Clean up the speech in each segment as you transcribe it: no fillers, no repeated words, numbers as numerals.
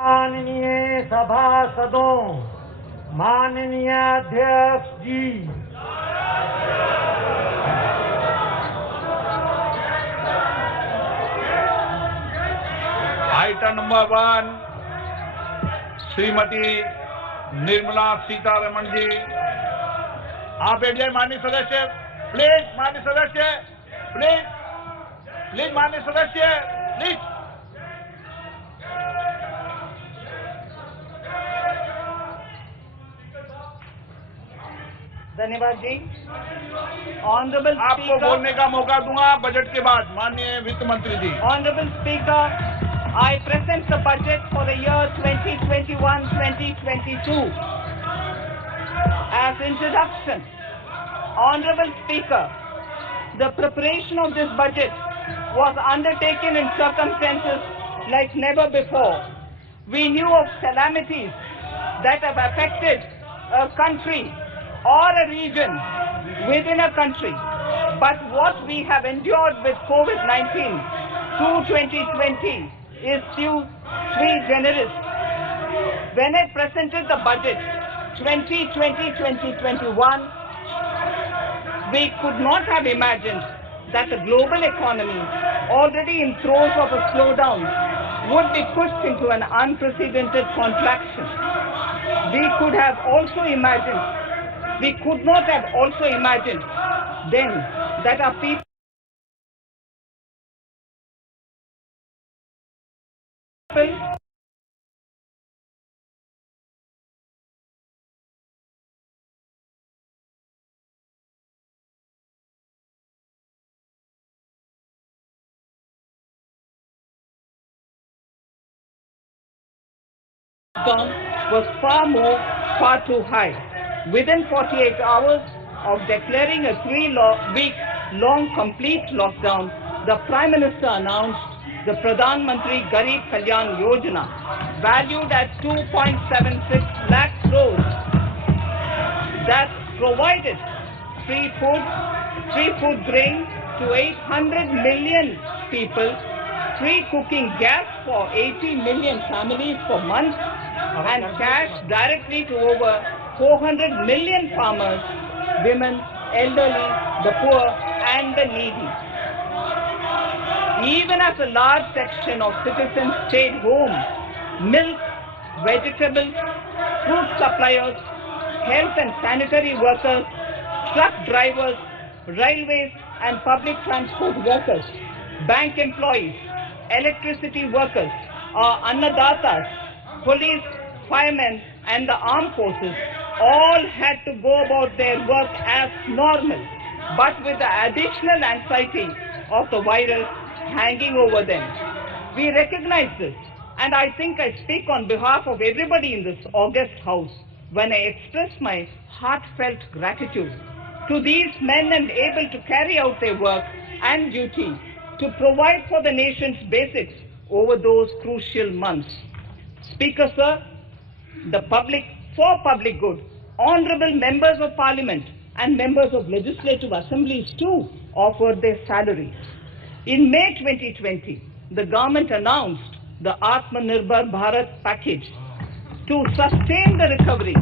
माननीय सभासदों, माननीय अध्यक्ष जी, आइटम नंबर 1 श्रीमती निर्मला सीतारमण जी, आप बैठ जाए। माननीय सदस्य प्लीज, माननीय सदस्य प्लीज, माननीय सदस्य प्लीज। धन्यवाद जी। ऑनरेबल आपको बोलने का मौका दूंगा बजट के बाद। माननीय वित्त मंत्री जी। Honourable speaker, I present the budget for the year 2021-2022. As introduction, Honorable Speaker, the preparation of this budget was undertaken in circumstances like never before. We knew of calamities that have affected a country or a region within a country. But what we have endured with COVID-19 through 2020 is sui generis. When I presented the budget 2020-2021, we could not have imagined that the global economy, already in throes of a slowdown, would be pushed into an unprecedented contraction. We could not have also imagined then that our people was far too high. Within 48 hours of declaring a 3-week-long complete lockdown, the Prime Minister announced the Pradhan Mantri Garib Kalyan Yojana, valued at 2.76 lakh crores, that provided free food grain to 800 million people, free cooking gas for 80 million families for months, and cash directly to over 400 million farmers, women, elderly, the poor and the needy. Even as a large section of citizens stayed home, milk, vegetables, fruit suppliers, health and sanitary workers, truck drivers, railways and public transport workers, bank employees, electricity workers, our annadatas, police, firemen and the armed forces all had to go about their work as normal, but with the additional anxiety of the virus hanging over them. We recognize this, and I think I speak on behalf of everybody in this august house when I express my heartfelt gratitude to these men and able to carry out their work and duty to provide for the nation's basics over those crucial months. Speaker, sir, for public good, honorable members of parliament and members of legislative assemblies too offered their salaries. In May 2020, the government announced the Atmanirbhar Bharat package. To sustain the recovery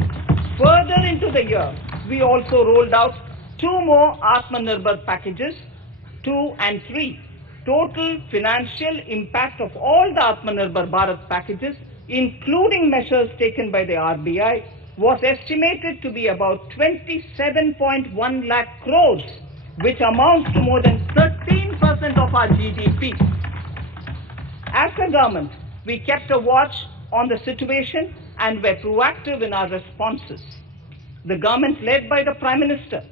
further into the year, we also rolled out 2 more Atmanirbhar packages, 2 and 3. Total financial impact of all the Atmanirbhar Bharat packages, including measures taken by the RBI, was estimated to be about 27.1 lakh crores, which amounts to more than 13% of our GDP. As a government, we kept a watch on the situation and were proactive in our responses. The government, led by the Prime Minister,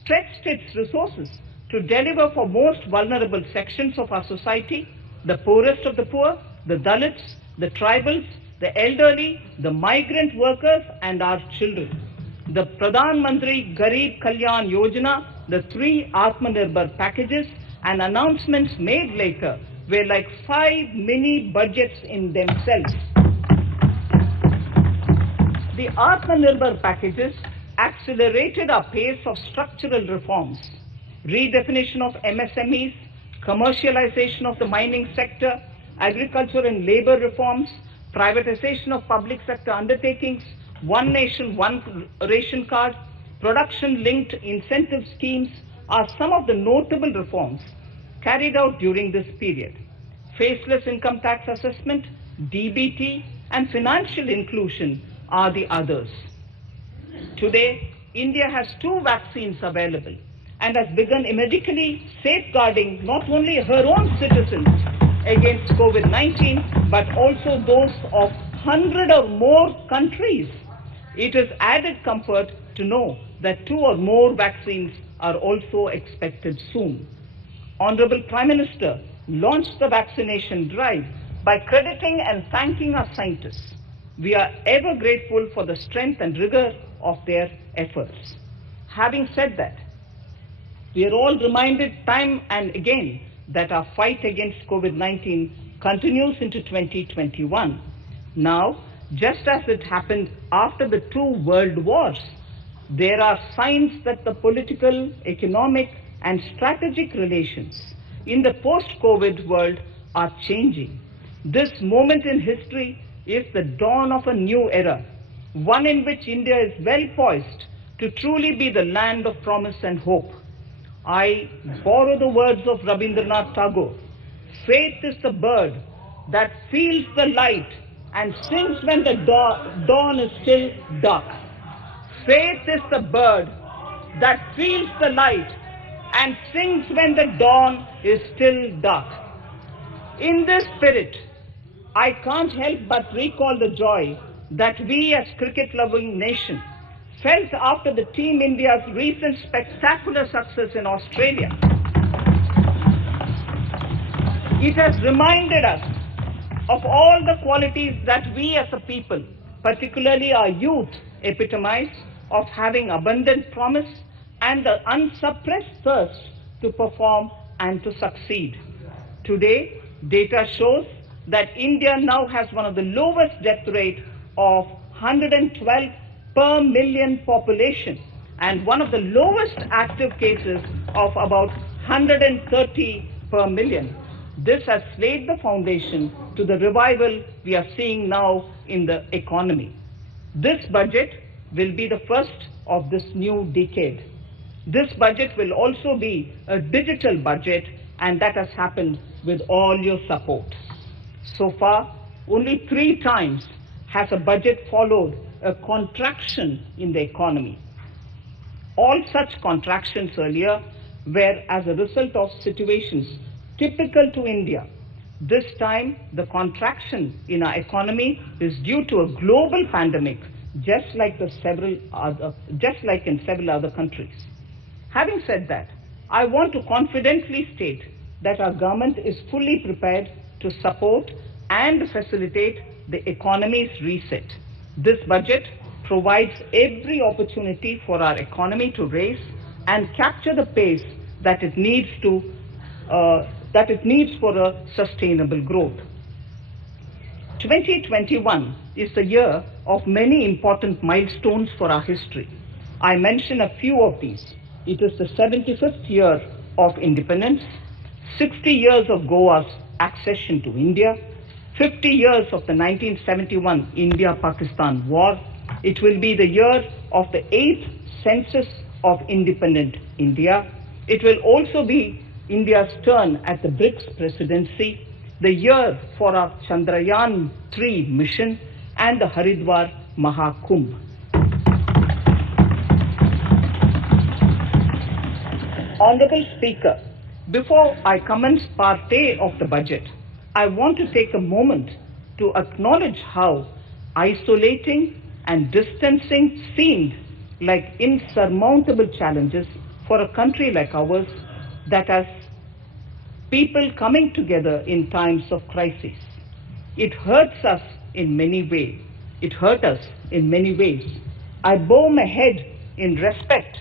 stretched its resources to deliver for most vulnerable sections of our society, the poorest of the poor, the Dalits, the tribals, the elderly, the migrant workers and our children. The Pradhan Mantri Garib Kalyan Yojana, the 3 Atmanirbhar packages and announcements made later were like 5 mini budgets in themselves. The Atmanirbhar packages accelerated our pace of structural reforms, redefinition of MSMEs, commercialization of the mining sector, agriculture and labor reforms, privatization of public sector undertakings, one nation, one ration card, production-linked incentive schemes are some of the notable reforms carried out during this period. Faceless income tax assessment, DBT, and financial inclusion are the others. Today, India has 2 vaccines available and has begun medically safeguarding not only her own citizens against COVID-19, but also those of 100 or more countries. It is added comfort to know that 2 or more vaccines are also expected soon. Honorable Prime Minister launched the vaccination drive by crediting and thanking our scientists. We are ever grateful for the strength and rigor of their efforts. Having said that, we are all reminded time and again that our fight against COVID-19 continues into 2021. Now, just as it happened after the 2 world wars, there are signs that the political, economic, and strategic relations in the post-COVID world are changing. This moment in history is the dawn of a new era, one in which India is well poised to truly be the land of promise and hope. I borrow the words of Rabindranath Tagore. Faith is the bird that feels the light and sings when the dawn is still dark. Faith is the bird that feels the light and sings when the dawn is still dark. In this spirit, I can't help but recall the joy that we as cricket-loving nation felt after the Team India's recent spectacular success in Australia. It has reminded us of all the qualities that we as a people, particularly our youth, epitomize of having abundant promise and the unsuppressed thirst to perform and to succeed. Today, data shows that India now has one of the lowest death rate of 112 per million population and one of the lowest active cases of about 130 per million. This has laid the foundation to the revival we are seeing now in the economy. This budget will be the first of this new decade. This budget will also be a digital budget, and that has happened with all your support. So far, only 3 times has a budget followed a contraction in the economy. All such contractions earlier were as a result of situations typical to India. This time, the contraction in our economy is due to a global pandemic, just like in several other countries. Having said that, I want to confidently state that our government is fully prepared to support and facilitate the economy's reset. This budget provides every opportunity for our economy to raise and capture the pace that it needs for a sustainable growth. 2021 is the year of many important milestones for our history. I mention a few of these. It is the 75th year of independence, 60 years of Goa's accession to India, 50 years of the 1971 India-Pakistan War. It will be the year of the 8th census of independent India. It will also be India's turn at the BRICS presidency, the year for our Chandrayaan-3 mission, and the Haridwar Mahakumbh. Honorable Speaker, before I commence part A of the budget, I want to take a moment to acknowledge how isolating and distancing seemed like insurmountable challenges for a country like ours that has people coming together in times of crisis. It hurts us in many ways. It hurt us in many ways. I bow my head in respect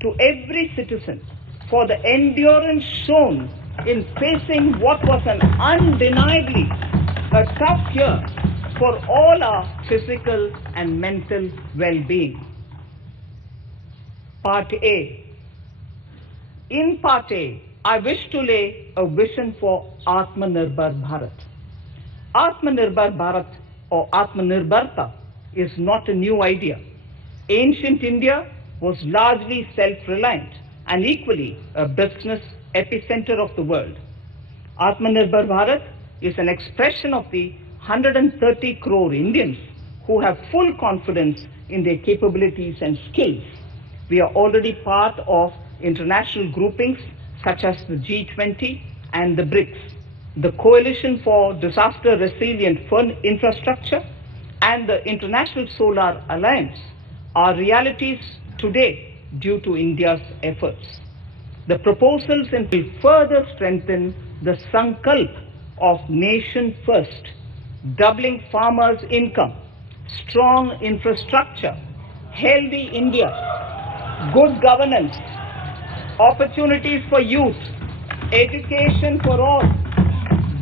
to every citizen for the endurance shown in facing what was an undeniably a tough year for all our physical and mental well-being. Part A. In Part A, I wish to lay a vision for Atmanirbhar Bharat. Atmanirbhar Bharat or Atmanirbharta is not a new idea. Ancient India was largely self-reliant and equally a business epicenter of the world. Atmanirbhar Bharat is an expression of the 130 crore Indians who have full confidence in their capabilities and skills. We are already part of international groupings such as the G20 and the BRICS, the Coalition for Disaster Resilient Infrastructure, and the International Solar Alliance are realities today due to India's efforts. The proposals will further strengthen the Sankalp of Nation First, doubling farmers' income, strong infrastructure, healthy India, good governance, opportunities for youth, education for all,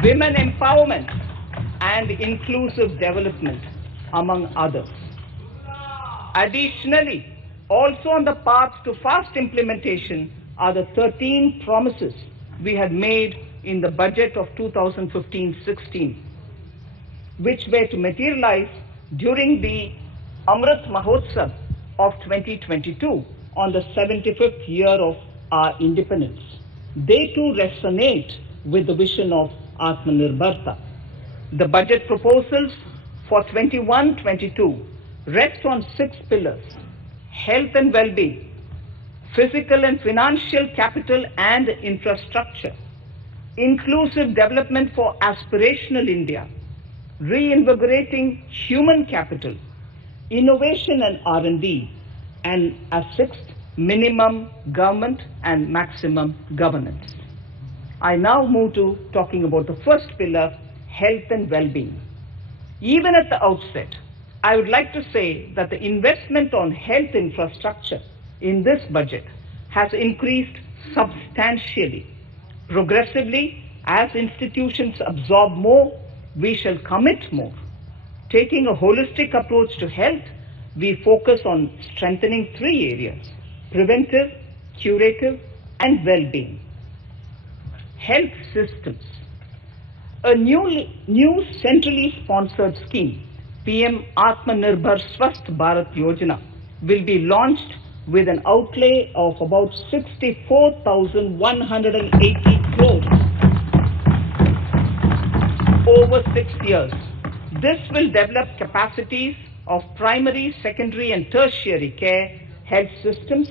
women empowerment, and inclusive development, among others. Additionally, also on the path to fast implementation are the 13 promises we had made in the budget of 2015-16, which were to materialize during the Amrit Mahotsav of 2022 on the 75th year of our independence. They too resonate with the vision of Atmanirbharta. The budget proposals for 21-22 rest on 6 pillars: health and well-being, physical and financial capital and infrastructure, inclusive development for aspirational India, reinvigorating human capital, innovation and R&D, and as 6th, minimum government and maximum governance. I now move to talking about the first pillar, health and well-being. Even at the outset, I would like to say that the investment on health infrastructure in this budget has increased substantially. Progressively, as institutions absorb more, we shall commit more. Taking a holistic approach to health, we focus on strengthening 3 areas: preventive, curative, and well-being. Health systems. A new centrally sponsored scheme, PM Atmanirbhar Swasth Bharat Yojana, will be launched with an outlay of about 64,180 crores over 6 years. This will develop capacities of primary, secondary, and tertiary care health systems,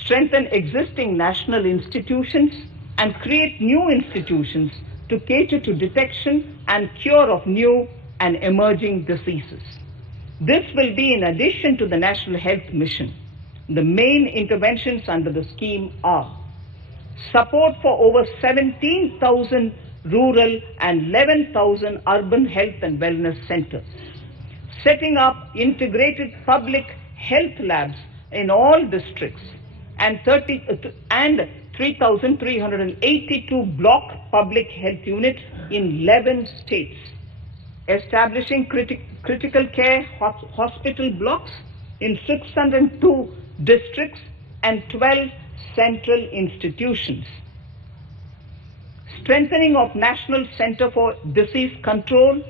strengthen existing national institutions, and create new institutions to cater to detection and cure of new and emerging diseases. This will be in addition to the National Health Mission. The main interventions under the scheme are support for over 17,000 rural and 11,000 urban health and wellness centers, setting up integrated public health labs in all districts, and 3,382 block public health units in 11 states, establishing critical care hospital blocks in 602 districts and 12 central institutions, strengthening of National Center for Disease Control,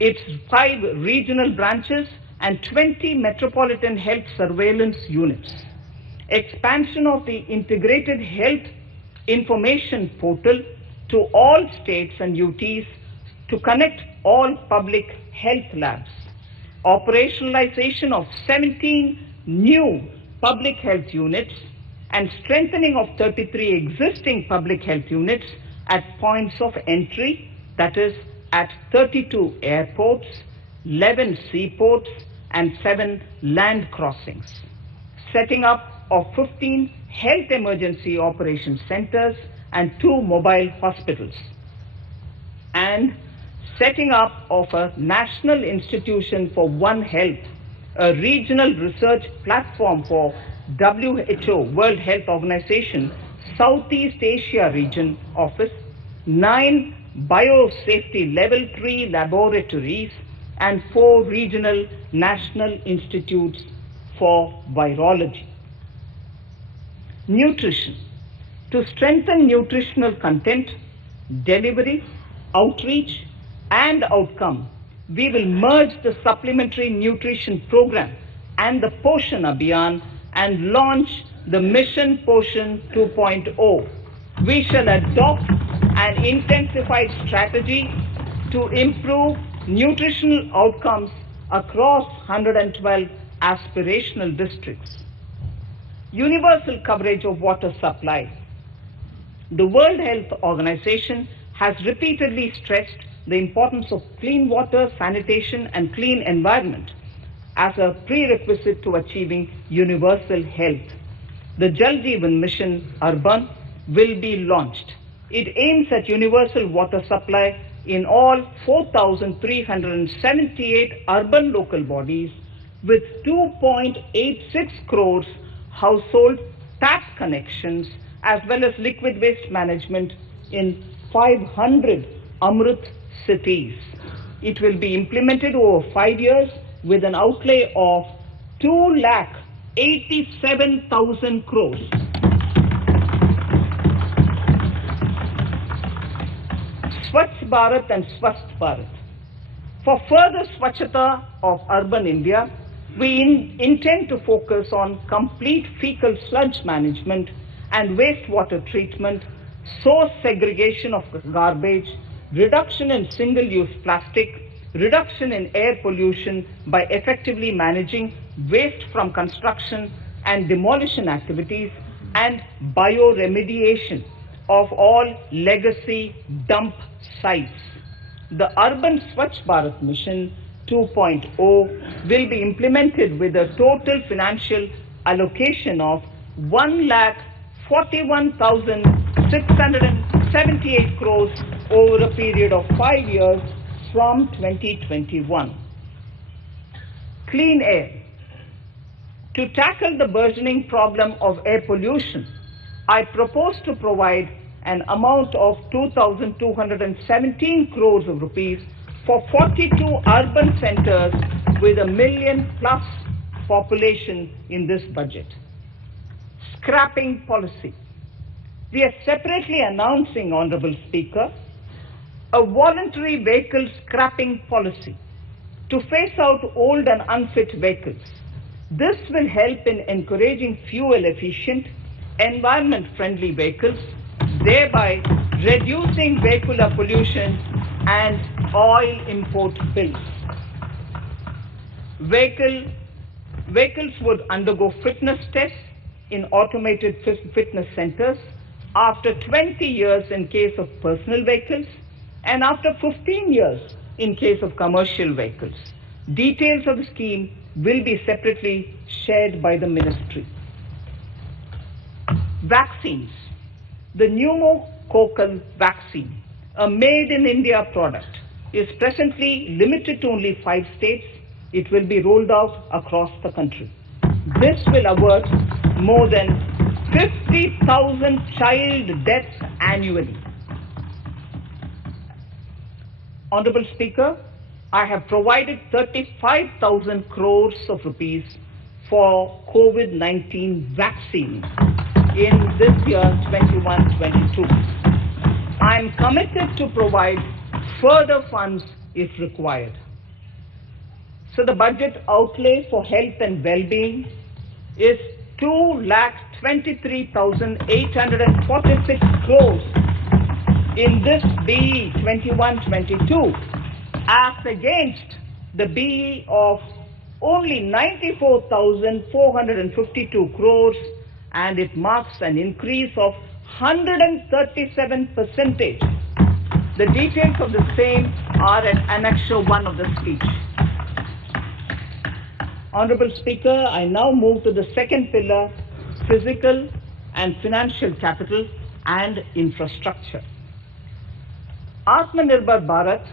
its 5 regional branches and 20 metropolitan health surveillance units, expansion of the integrated health information portal to all states and UTs to connect all public health labs, operationalization of 17 new public health units, and strengthening of 33 existing public health units at points of entry, that is, at 32 airports, 11 seaports, and 7 land crossings, setting up of 15 health emergency operations centers and 2 mobile hospitals, and setting up of a National Institution for One Health, a regional research platform for WHO, World Health Organization, Southeast Asia Region Office, 9 biosafety level 3 laboratories, and 4 regional national institutes for virology. Nutrition. To strengthen nutritional content, delivery, outreach, and outcome, we will merge the supplementary nutrition program and the Poshan Abhiyan and launch the Mission Poshan 2.0. We shall adopt an intensified strategy to improve nutritional outcomes across 112 aspirational districts. Universal coverage of water supply. The World Health Organization has repeatedly stressed the importance of clean water, sanitation, and clean environment as a prerequisite to achieving universal health. The Jal Jeevan Mission Urban will be launched. It aims at universal water supply in all 4,378 urban local bodies with 2.86 crores household tap connections as well as liquid waste management in 500 Amrit cities. It will be implemented over 5 years with an outlay of 2,87,000 crores. Swachh Bharat and Swasth Bharat. For further Swachhata of urban India, we intend to focus on complete fecal sludge management and wastewater treatment, source segregation of garbage, reduction in single-use plastic, reduction in air pollution by effectively managing waste from construction and demolition activities, and bioremediation of all legacy dump sites. The Urban Swachh Bharat Mission 2.0 will be implemented with a total financial allocation of 1,41,678 crores over a period of 5 years from 2021. Clean air. To tackle the burgeoning problem of air pollution, I propose to provide an amount of 2,217 crores of rupees for 42 urban centers with a million plus population in this budget. Scrapping policy. We are separately announcing, Honorable Speaker, a voluntary vehicle scrapping policy to phase out old and unfit vehicles. This will help in encouraging fuel-efficient, environment-friendly vehicles, thereby reducing vehicular pollution and oil import bills. Vehicles would undergo fitness tests in automated fitness centers after 20 years in case of personal vehicles and after 15 years in case of commercial vehicles. Details of the scheme will be separately shared by the ministry. Vaccines. The pneumococcal vaccine, a made-in-India product, is presently limited to only 5 states. It will be rolled out across the country. This will avert more than 50,000 child deaths annually. Honorable Speaker, I have provided 35,000 crores of rupees for COVID-19 vaccines in this year 21-22. I am committed to provide further funds if required. So the budget outlay for health and well-being is 2,23,846 crores in this BE 21-22 as against the BE of only 94,452 crores, and it marks an increase of 137%. The details of the same are at Annexure 1 of the speech. Honorable Speaker, I now move to the second pillar, physical and financial capital and infrastructure. Atmanirbhar Bharat,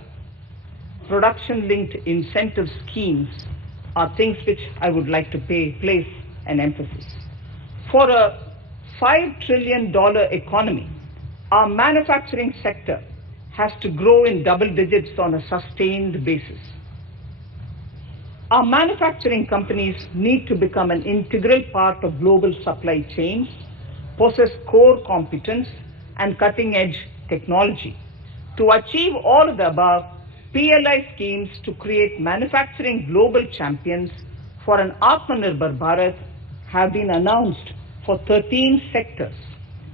production-linked incentive schemes are things which I would like to place an emphasis. For a $5 trillion economy, our manufacturing sector has to grow in double digits on a sustained basis. Our manufacturing companies need to become an integral part of global supply chains, possess core competence and cutting-edge technology. To achieve all of the above, PLI schemes to create manufacturing global champions for an Atmanirbhar Bharat have been announced for 13 sectors.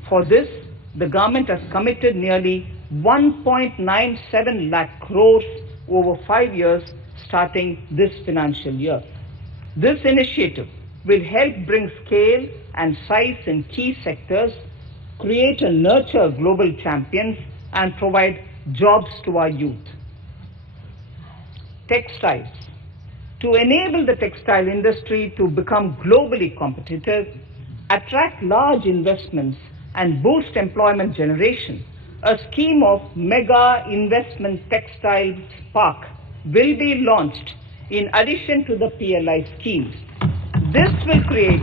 For this, the government has committed nearly 1.97 lakh crores over 5 years starting this financial year. This initiative will help bring scale and size in key sectors, create and nurture global champions, and provide jobs to our youth. Textiles. To enable the textile industry to become globally competitive, attract large investments, and boost employment generation, a scheme of Mega Investment Textiles Park will be launched in addition to the PLI scheme. This will create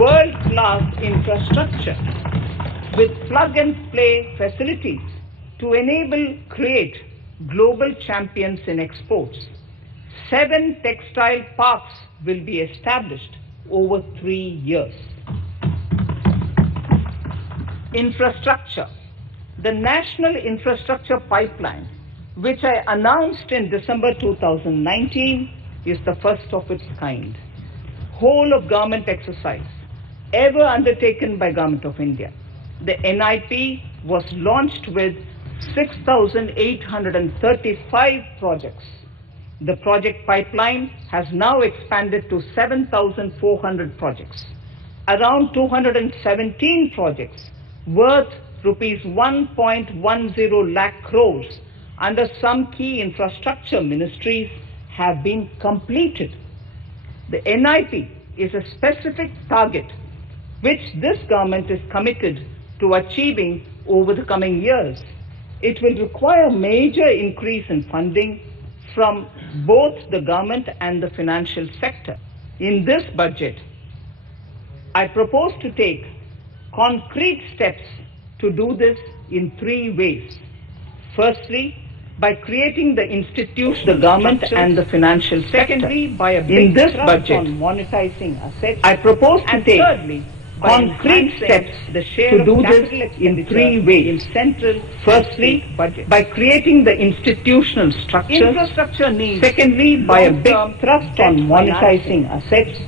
world-class infrastructure with plug-and-play facilities to create global champions in exports. 7 textile parks will be established over 3 years. Infrastructure. The National Infrastructure Pipeline, which I announced in December 2019, is the first of its kind. Whole of government exercise ever undertaken by Government of India. The NIP was launched with 6,835 projects. The project pipeline has now expanded to 7,400 projects. Around 217 projects worth rupees 1.10 lakh crores under some key infrastructure ministries have been completed. The NIP is a specific target which this government is committed to achieving over the coming years. It will require major increase in funding from both the government and the financial sector. In this budget, I propose to take concrete steps to do this in 3 ways. Firstly, by creating the institutions, the government and the financial sector. Secondly, by a big thrust on monetizing assets. I propose to take concrete steps to do this in 3 ways. In central, firstly, by creating the institutional structures. Infrastructure needs. Secondly, by a big thrust on monetizing assets.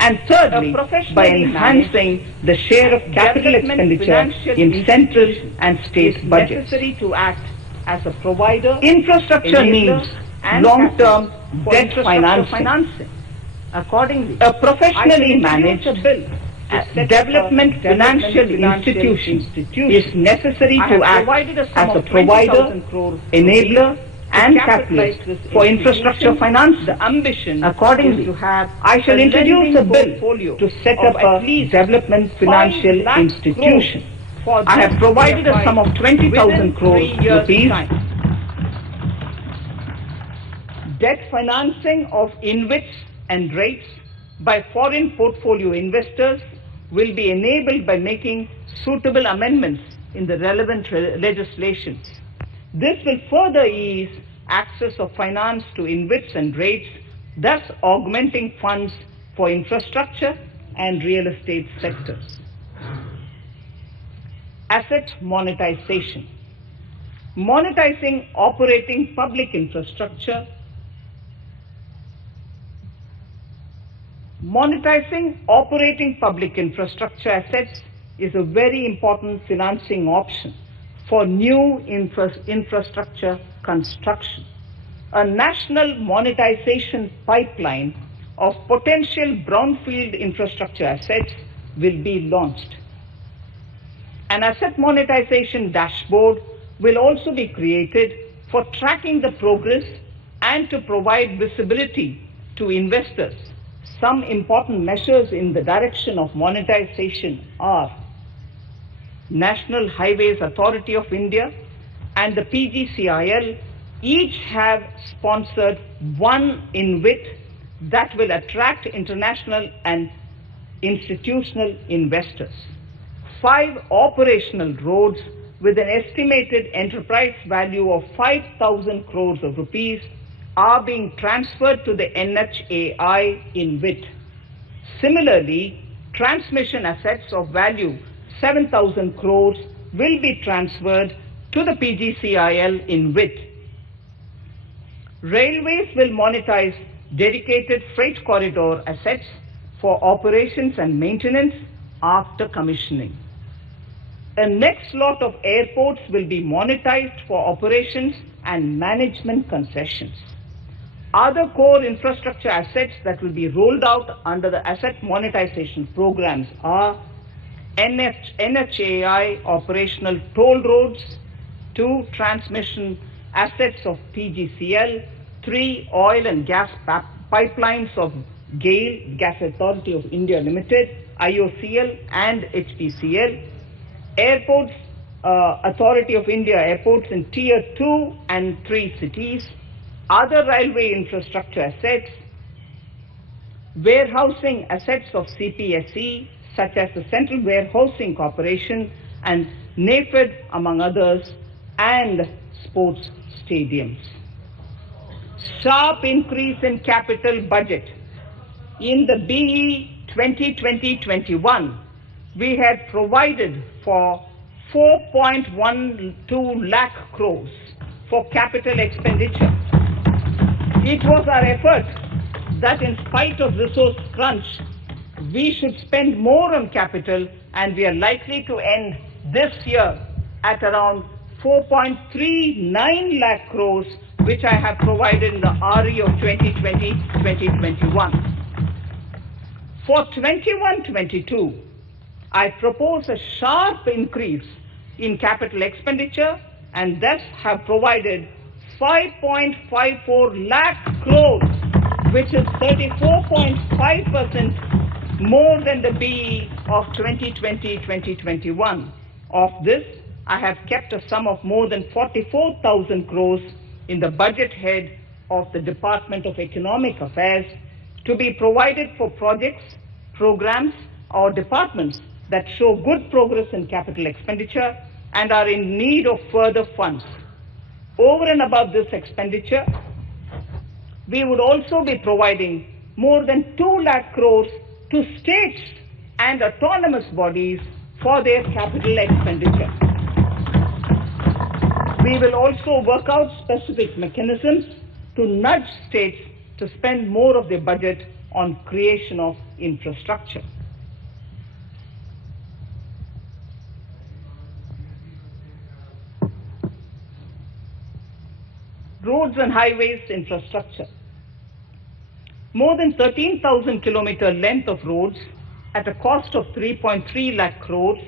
And thirdly, by enhancing the share of capital expenditure in central and state budgets. Necessary to act as a provider. Infrastructure needs long-term debt financing. Accordingly, a professionally managed development financial institution is necessary to act as a provider, enabler, and catalyst for infrastructure finance. The ambition accordingly to have I shall introduce a bill to set up a development financial institution. I have provided a sum of 20,000 crores rupees. Debt financing of InvITs and rates by foreign portfolio investors will be enabled by making suitable amendments in the relevant legislation. This will further ease access of finance to InvITs and rates, thus augmenting funds for infrastructure and real estate sectors. Asset monetization. Monetizing operating public infrastructure. Monetizing operating public infrastructure assets is a very important financing option for new infrastructure construction. A national monetization pipeline of potential brownfield infrastructure assets will be launched. An asset monetization dashboard will also be created for tracking the progress and to provide visibility to investors. Some important measures in the direction of monetization are National Highways Authority of India and the PGCIL each have sponsored one InvIT that will attract international and institutional investors. 5 operational roads with an estimated enterprise value of 5,000 crores of rupees are being transferred to the NHAI InvIT. Similarly, transmission assets of value 7,000 crores will be transferred to the PGCIL InvIT. Railways will monetize dedicated freight corridor assets for operations and maintenance after commissioning. A next lot of airports will be monetized for operations and management concessions. Other core infrastructure assets that will be rolled out under the asset monetization programs are NHAI operational toll roads, 2 transmission assets of PGCL, 3 oil and gas pipelines of GAIL, Gas Authority of India Limited, IOCL and HPCL, Airports Authority of India airports in Tier 2 and 3 cities, other railway infrastructure assets, warehousing assets of CPSE such as the Central Warehousing Corporation and NAFED among others, and sports stadiums. Sharp increase in capital budget. In the BE 2020-21, we had provided for 4.12 lakh crores for capital expenditure. It was our effort that in spite of resource crunch, we should spend more on capital, and we are likely to end this year at around 4.39 lakh crores, which I have provided in the RE of 2020-2021. For 21-22, I propose a sharp increase in capital expenditure and thus have provided 5.54 lakh crores, which is 34.5% more than the BE of 2020-2021. Of this, I have kept a sum of more than 44,000 crores in the budget head of the Department of Economic Affairs to be provided for projects, programs, or departments that show good progress in capital expenditure and are in need of further funds. Over and above this expenditure, we would also be providing more than 2 lakh crores to states and autonomous bodies for their capital expenditure. We will also work out specific mechanisms to nudge states to spend more of their budget on creation of infrastructure. Roads and highways infrastructure. More than 13,000 kilometer length of roads at a cost of 3.3 lakh crores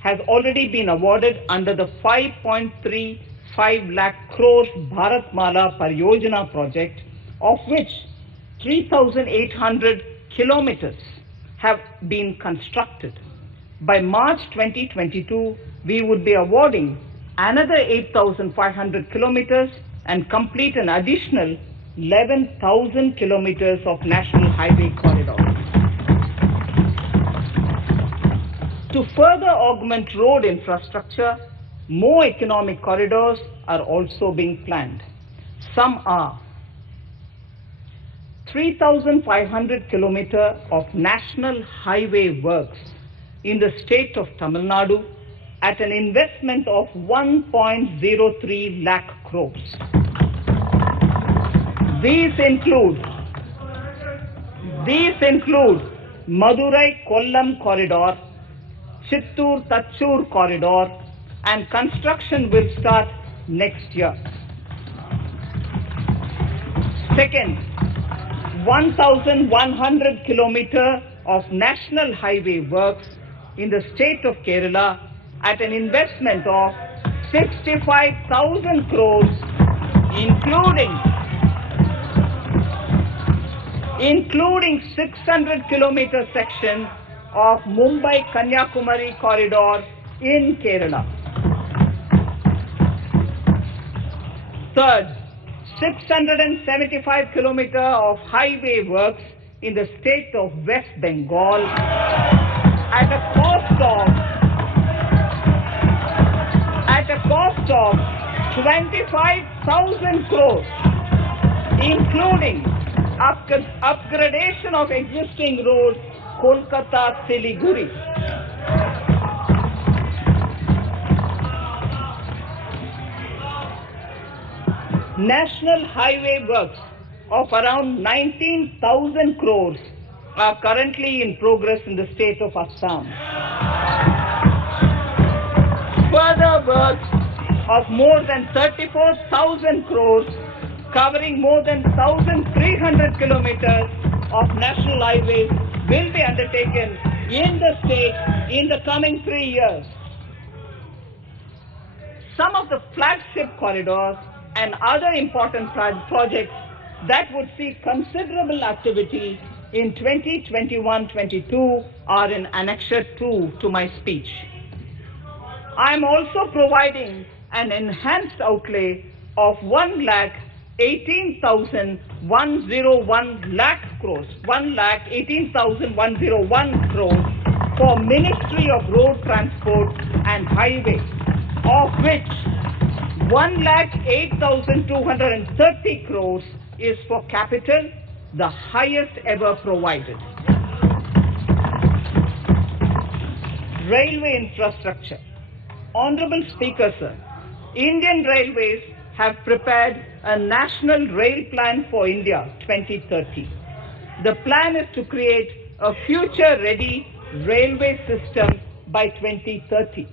has already been awarded under the 5.35 lakh crores Bharatmala Pariyojana project, of which 3,800 kilometers have been constructed. By March 2022, we would be awarding another 8,500 kilometers and complete an additional 11,000 kilometers of national highway corridors. To further augment road infrastructure, more economic corridors are also being planned. Some are 3,500 kilometers of national highway works in the state of Tamil Nadu at an investment of 1.03 lakh crores. These include Madurai-Kollam corridor, Chittoor-Tachur corridor, and construction will start next year. Second, 1,100 kilometers of national highway works in the state of Kerala at an investment of 65,000 crores, including 600 kilometer section of Mumbai-Kanyakumari corridor in Kerala. Third, 675 kilometer of highway works in the state of West Bengal at a cost of 25,000 crores, including upgradation of existing road Kolkata-Siliguri. National highway works of around 19,000 crores are currently in progress in the state of Assam. Further works of more than 34,000 crores covering more than 1,300 kilometers of national highways will be undertaken in the state in the coming 3 years. Some of the flagship corridors and other important projects that would see considerable activity in 2021-22 are in Annexure 2 to my speech. I am also providing an enhanced outlay of 1,18,101 crores, 1,18,101 crores for Ministry of Road Transport and Highways, of which 1,08,230 crores is for capital, the highest ever provided. Railway infrastructure. Honorable Speaker, sir, Indian Railways have prepared a National Rail Plan for India 2030. The plan is to create a future-ready railway system by 2030.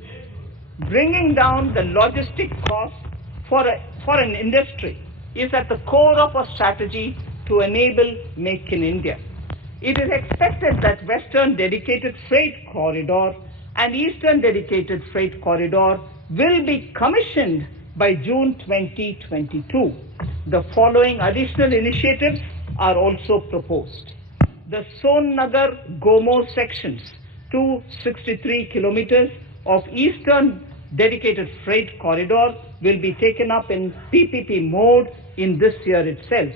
Bringing down the logistic costs for an industry is at the core of our strategy to enable Make in India. It is expected that Western Dedicated Freight Corridor and Eastern Dedicated Freight Corridor will be commissioned by June 2022. The following additional initiatives are also proposed. The Sonnagar-Gomo sections, 263 kilometers of Eastern Dedicated Freight Corridor will be taken up in PPP mode in this year itself.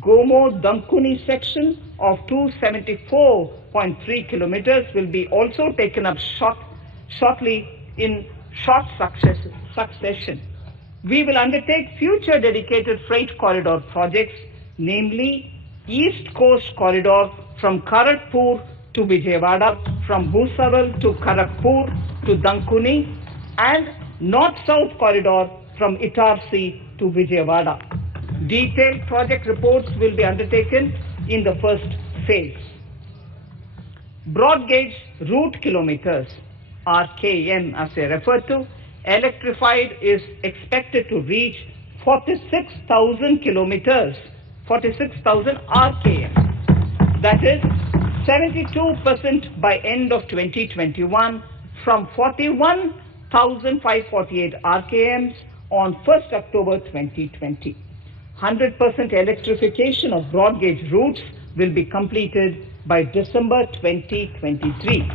Gomo-Dankuni section of 274.3 kilometers will be also taken up shortly in short succession. We will undertake future dedicated freight corridor projects, namely East Coast Corridor from Kharagpur to Vijayawada, from Bhusaval to Kharagpur to Dankuni, and North-South Corridor from Itarsi to Vijayawada. Detailed project reports will be undertaken in the first phase. Broad gauge route kilometers, RKM as I refer to, electrified is expected to reach 46,000 kilometers, 46,000 RKM. That is 72% by end of 2021 from 41,548 RKMs on 1st October 2020. 100% electrification of broad gauge routes will be completed by December 2023.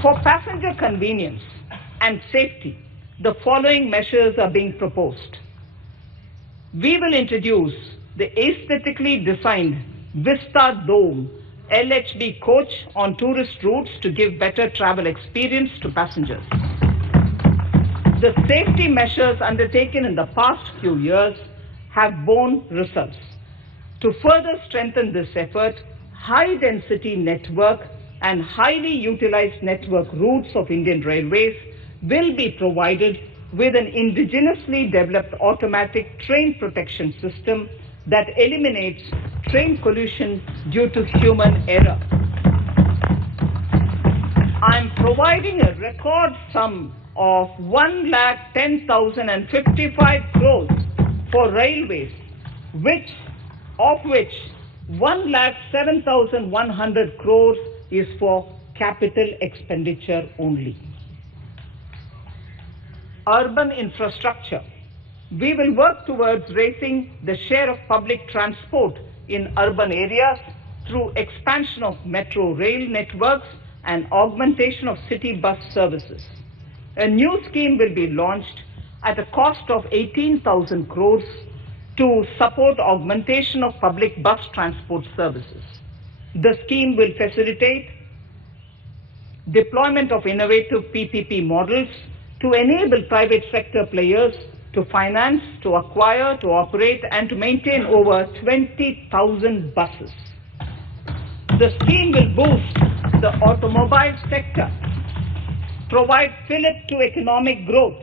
For passenger convenience and safety, the following measures are being proposed. We will introduce the aesthetically designed Vista Dome LHB coach on tourist routes to give better travel experience to passengers. The safety measures undertaken in the past few years have borne results. To further strengthen this effort, high-density network and highly utilized network routes of Indian Railways will be provided with an indigenously developed automatic train protection system that eliminates train collision due to human error. I am providing a record sum of 1,10,055 crores for railways, of which 1,07,100 crores is for capital expenditure only. Urban infrastructure. We will work towards raising the share of public transport in urban areas through expansion of metro rail networks and augmentation of city bus services. A new scheme will be launched at a cost of 18,000 crores to support augmentation of public bus transport services. The scheme will facilitate deployment of innovative PPP models to enable private sector players to finance, to acquire, to operate, and to maintain over 20,000 buses. The scheme will boost the automobile sector, provide fillip to economic growth,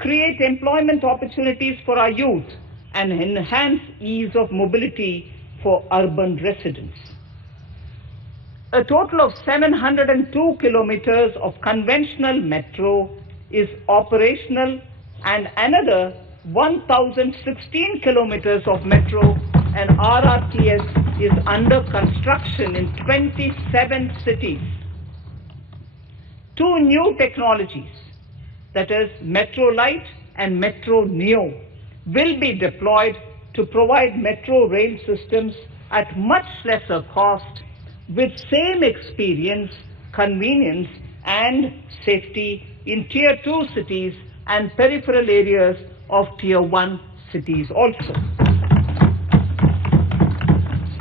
create employment opportunities for our youth, and enhance ease of mobility for urban residents. A total of 702 kilometers of conventional metro is operational, and another 1,016 kilometers of metro and RRTS is under construction in 27 cities. Two new technologies, that is Metro Light and Metro Neo, will be deployed to provide metro rail systems at much lesser cost with same experience, convenience and safety in Tier 2 cities and peripheral areas of Tier 1 cities also.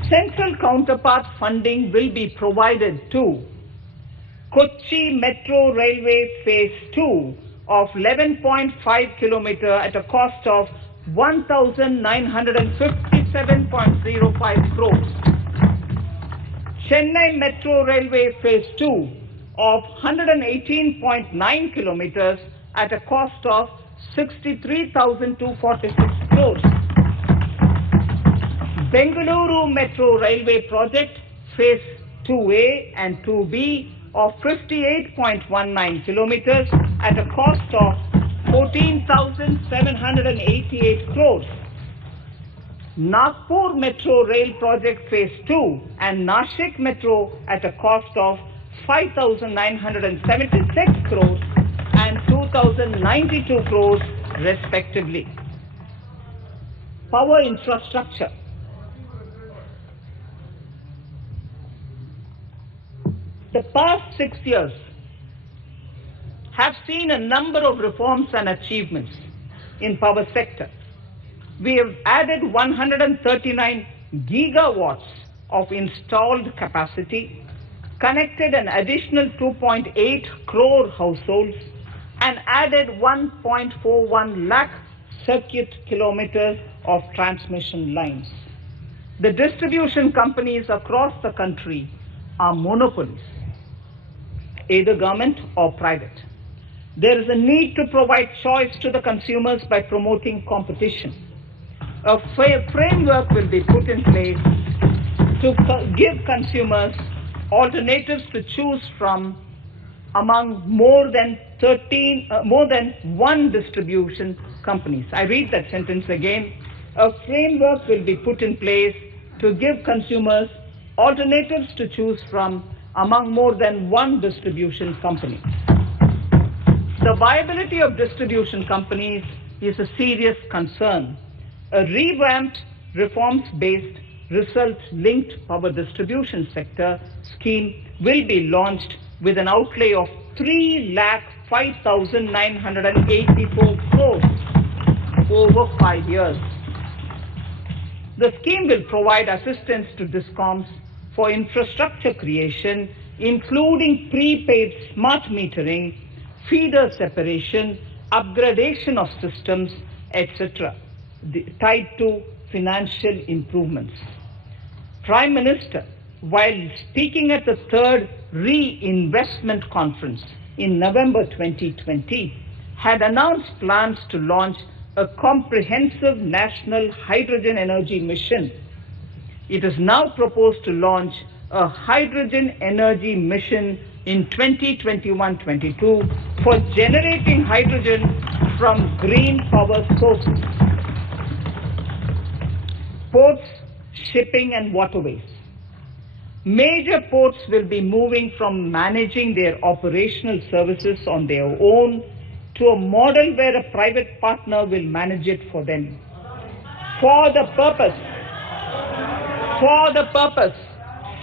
Central counterpart funding will be provided to Kochi Metro Railway Phase 2 of 11.5 kilometer at a cost of 1,957.05 crores. Chennai Metro Railway Phase 2 of 118.9 kilometers at a cost of 63,246 crores. Bengaluru Metro Railway Project Phase 2A and 2B of 58.19 kilometers at a cost of 14,788 crores. Nagpur Metro Rail Project Phase 2 and Nashik Metro at a cost of 5,976 crores and 2,092 crores respectively. Power infrastructure. The past 6 years have seen a number of reforms and achievements in power sector. We have added 139 gigawatts of installed capacity, connected an additional 2.8 crore households, and added 1.41 lakh circuit kilometers of transmission lines. The distribution companies across the country are monopolies, either government or private. There is a need to provide choice to the consumers by promoting competition. A framework will be put in place to give consumers alternatives to choose from among more than one distribution companies. I read that sentence again. A framework will be put in place to give consumers alternatives to choose from among more than one distribution company. The viability of distribution companies is a serious concern. A revamped, reforms-based, result-linked power distribution sector scheme will be launched with an outlay of 3,05,984 crores over 5 years. The scheme will provide assistance to DISCOMs for infrastructure creation, including prepaid smart metering, feeder separation, upgradation of systems, etc., tied to financial improvements. Prime Minister, while speaking at the third reinvestment conference in November 2020, had announced plans to launch a comprehensive national hydrogen energy mission. It is now proposed to launch a hydrogen energy mission in 2021-22 for generating hydrogen from green power sources. Ports, shipping and waterways. Major ports will be moving from managing their operational services on their own to a model where a private partner will manage it for them. For the purpose,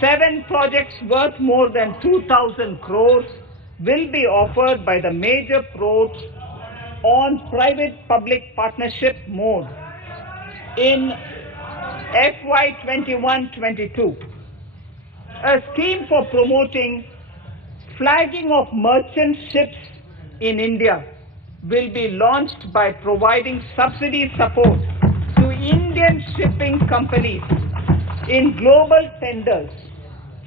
7 projects worth more than 2,000 crores will be offered by the major ports on private-public partnership mode in FY 21-22. A scheme for promoting flagging of merchant ships in India will be launched by providing subsidy support to Indian shipping companies in global tenders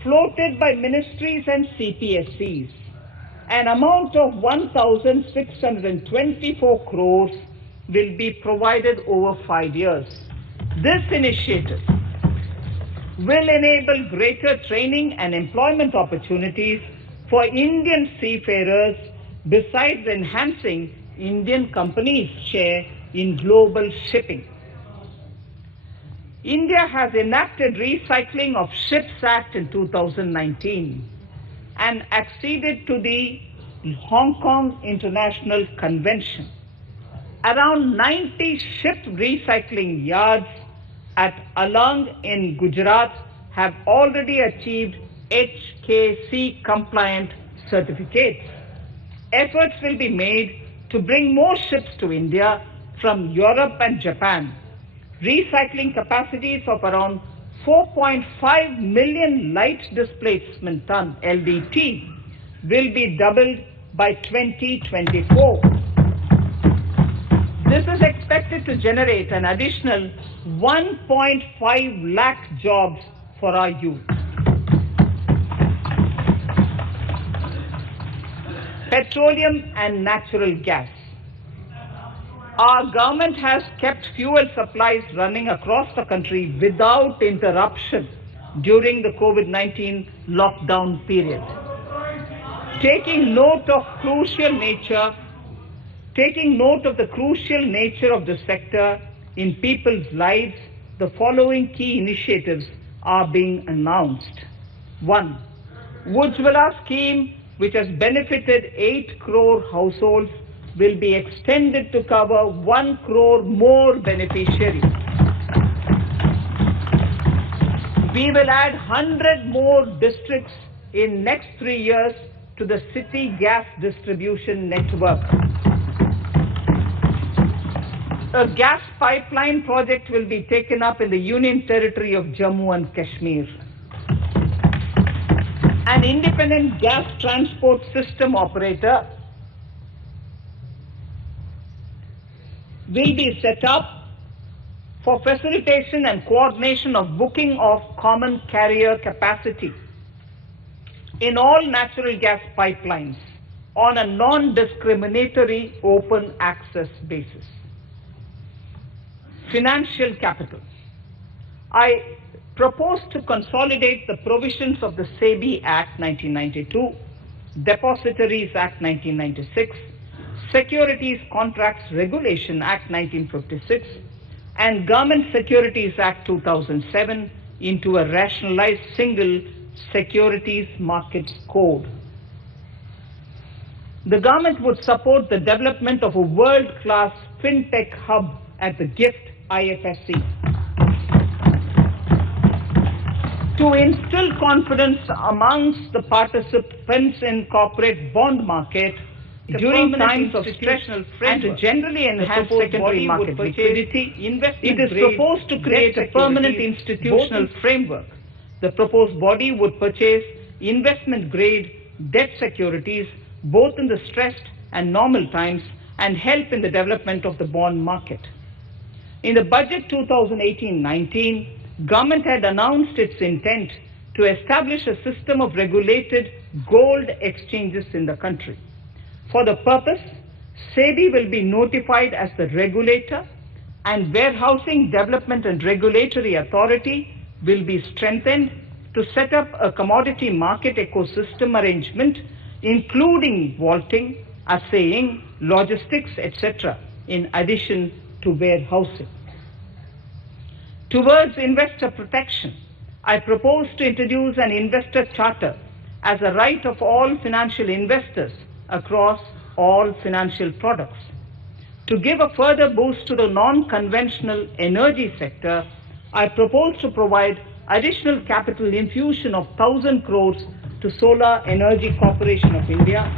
floated by ministries and CPSCs, an amount of 1,624 crores will be provided over 5 years. This initiative will enable greater training and employment opportunities for Indian seafarers, besides enhancing Indian companies' share in global shipping. India has enacted Recycling of Ships Act in 2019 and acceded to the Hong Kong International Convention. Around 90 ship recycling yards at Alang in Gujarat have already achieved HKC compliant certificates. Efforts will be made to bring more ships to India from Europe and Japan. Recycling capacities of around 4.5 million light displacement ton LDT will be doubled by 2024. This is expected to generate an additional 1.5 lakh jobs for our youth. Petroleum and natural gas. Our government has kept fuel supplies running across the country without interruption during the COVID-19 lockdown period. Taking note of the crucial nature of the sector in people's lives, the following key initiatives are being announced. 1. Ujjwala scheme, which has benefited 8 crore households, will be extended to cover 1 crore more beneficiaries. We will add 100 more districts in next 3 years to the city gas distribution network. A gas pipeline project will be taken up in the Union Territory of Jammu and Kashmir. An independent gas transport system operator will be set up for facilitation and coordination of booking of common carrier capacity in all natural gas pipelines on a non-discriminatory open access basis. Financial capital. I propose to consolidate the provisions of the SEBI Act 1992, Depositories Act 1996, Securities Contracts Regulation Act 1956, and Government Securities Act 2007 into a rationalized single securities markets code. The government would support the development of a world-class fintech hub at the GIFT IFSC. To instill confidence amongst the participants in corporate bond market during times of stress and to generally enhance secondary market liquidity, it is proposed to create a permanent institutional framework. The proposed body would purchase investment-grade debt securities both in the stressed and normal times and help in the development of the bond market. In the budget 2018-19, government had announced its intent to establish a system of regulated gold exchanges in the country. For the purpose, SEBI will be notified as the regulator, and Warehousing Development and Regulatory Authority will be strengthened to set up a commodity market ecosystem arrangement, including vaulting, assaying, logistics, etc., in addition to warehousing. Towards investor protection, I propose to introduce an investor charter as a right of all financial investors across all financial products. To give a further boost to the non-conventional energy sector, I propose to provide additional capital infusion of 1,000 crores to Solar Energy Corporation of India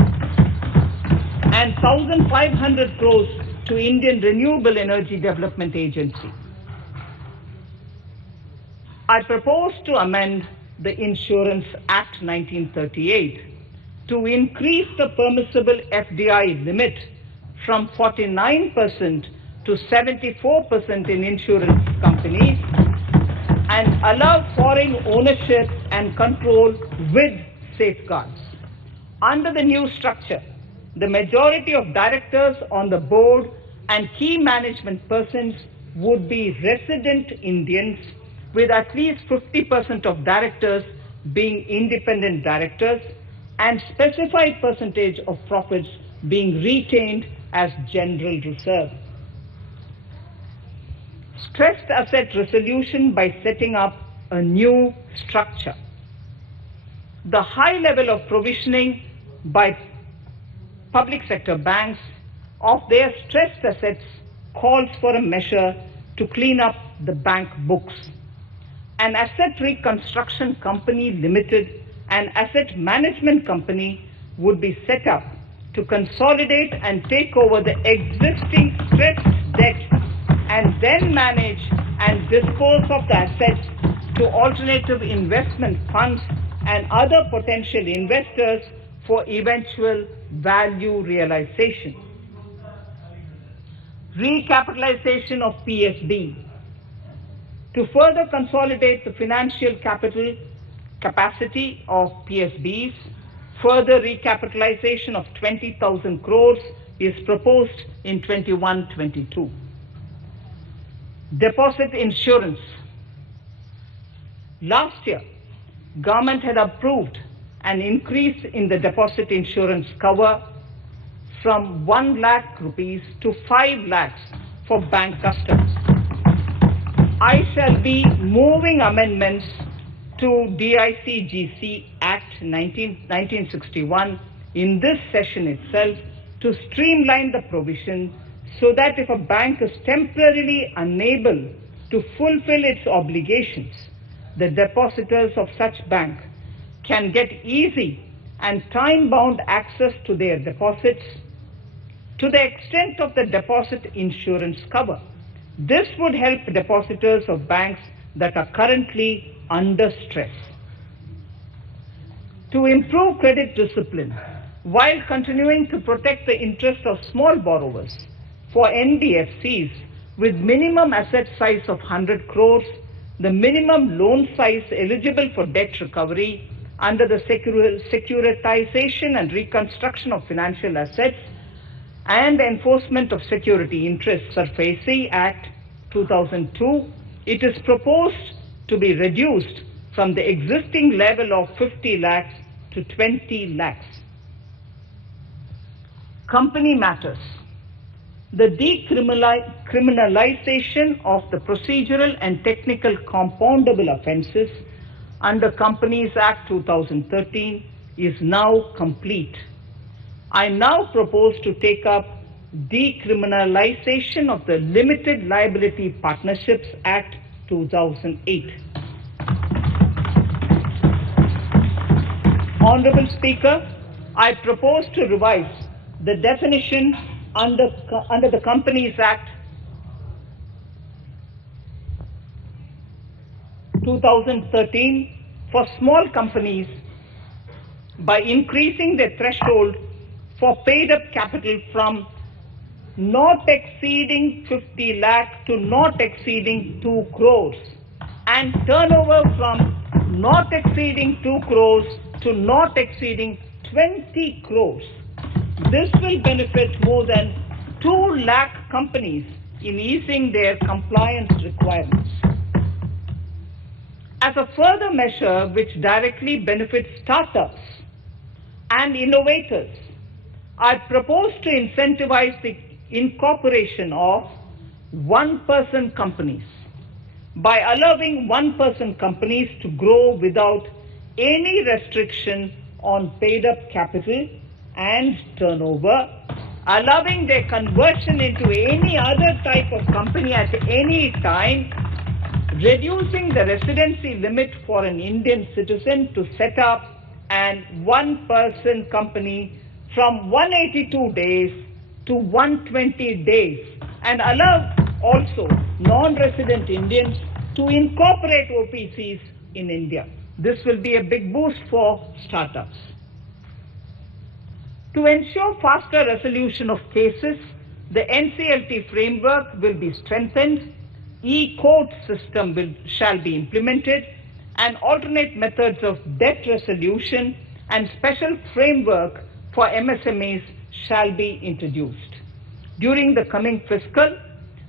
and 1,500 crores to Indian Renewable Energy Development Agency. I propose to amend the Insurance Act 1938 to increase the permissible FDI limit from 49% to 74% in insurance companies and allow foreign ownership and control with safeguards. Under the new structure, the majority of directors on the board and key management persons would be resident Indians, with at least 50% of directors being independent directors and specified percentage of profits being retained as general reserve. Stressed asset resolution by setting up a new structure. The high level of provisioning by public sector banks of their stressed assets calls for a measure to clean up the bank books. An asset reconstruction company limited and asset management company would be set up to consolidate and take over the existing stressed debt and then manage and dispose of the assets to alternative investment funds and other potential investors for eventual value realization. Recapitalization of PSB. To further consolidate the financial capital capacity of PSBs, further recapitalization of 20,000 crores is proposed in 21-22. Deposit insurance. Last year, government had approved an increase in the deposit insurance cover from 1 lakh rupees to 5 lakhs for bank customers. I shall be moving amendments to DICGC Act 1961 in this session itself to streamline the provision so that if a bank is temporarily unable to fulfill its obligations, the depositors of such bank can get easy and time-bound access to their deposits to the extent of the deposit insurance cover. This would help depositors of banks that are currently under stress. To improve credit discipline while continuing to protect the interests of small borrowers, for NBFCs with minimum asset size of 100 crores, the minimum loan size eligible for debt recovery under the Securitization and Reconstruction of Financial Assets and Enforcement of Security Interests SARFAESI Act 2002, it is proposed to be reduced from the existing level of 50 lakhs to 20 lakhs. Company matters. The decriminalization of the procedural and technical compoundable offences under Companies Act 2013 is now complete. I now propose to take up decriminalization of the Limited Liability Partnerships Act 2008. Honorable Speaker, I propose to revise the definition under the Companies Act 2013 for small companies by increasing the threshold for paid-up capital from not exceeding 50 lakh to not exceeding 2 crores and turnover from not exceeding 2 crores to not exceeding 20 crores. This will benefit more than 2 lakh companies in easing their compliance requirements. As a further measure which directly benefits startups and innovators, I propose to incentivize the incorporation of one-person companies by allowing one-person companies to grow without any restriction on paid-up capital and turnover, allowing their conversion into any other type of company at any time, reducing the residency limit for an Indian citizen to set up an one-person company from 182 days to 120 days, and allow also non-resident Indians to incorporate OPCs in India. This will be a big boost for startups. To ensure faster resolution of cases, the NCLT framework will be strengthened, e-court system shall be implemented, and alternate methods of debt resolution and special framework for MSMEs shall be introduced. During the coming fiscal,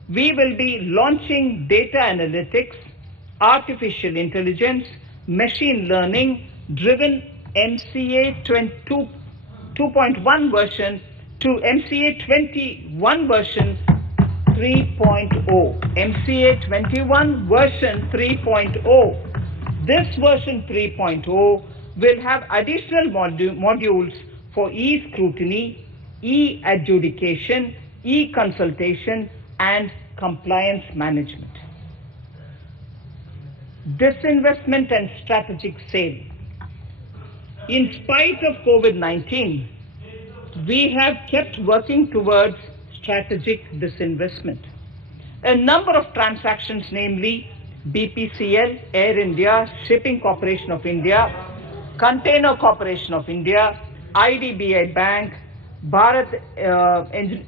we will be launching data analytics, artificial intelligence, machine learning driven MCA 2.1 version to MCA 21 version 3.0. MCA 21 version 3.0. This version 3.0 will have additional modules for e-scrutiny, e-adjudication, e-consultation, and compliance management. Disinvestment and strategic sale. In spite of COVID-19, we have kept working towards strategic disinvestment. A number of transactions, namely BPCL, Air India, Shipping Corporation of India, Container Corporation of India, IDBI Bank, Bharat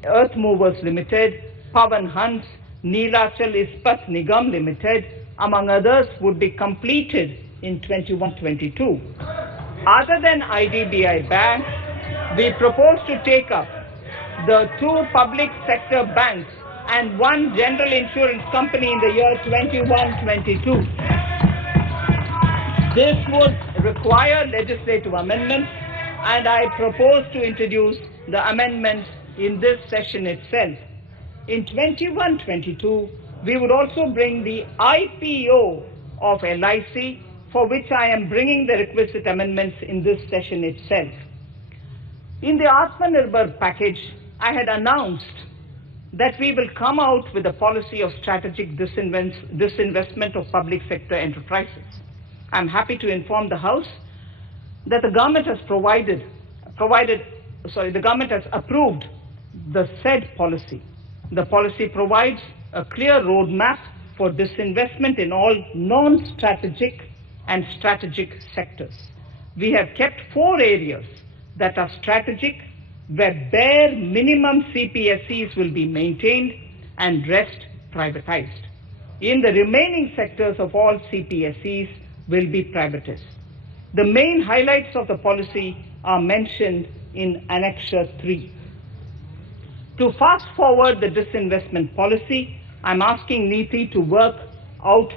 Earth Movers Limited, Pawan Hans, Neelachal Ispat Nigam Limited, among others, would be completed in 21-22. Other than IDBI Bank, we propose to take up the 2 public sector banks and 1 general insurance company in the year 21-22. This would require legislative amendments, and I propose to introduce the amendments in this session itself. In 21-22, we would also bring the IPO of LIC, for which I am bringing the requisite amendments in this session itself. In the Atmanirbhar package, I had announced that we will come out with a policy of strategic disinvestment of public sector enterprises. I'm happy to inform the House that the government has the government has approved the said policy. The policy provides a clear roadmap for disinvestment in all non-strategic and strategic sectors. We have kept 4 areas that are strategic, where bare minimum CPSEs will be maintained and rest privatized. In the remaining sectors of all CPSEs will be privatized. The main highlights of the policy are mentioned in Annexure 3. To fast forward the disinvestment policy, I'm asking NITI to work out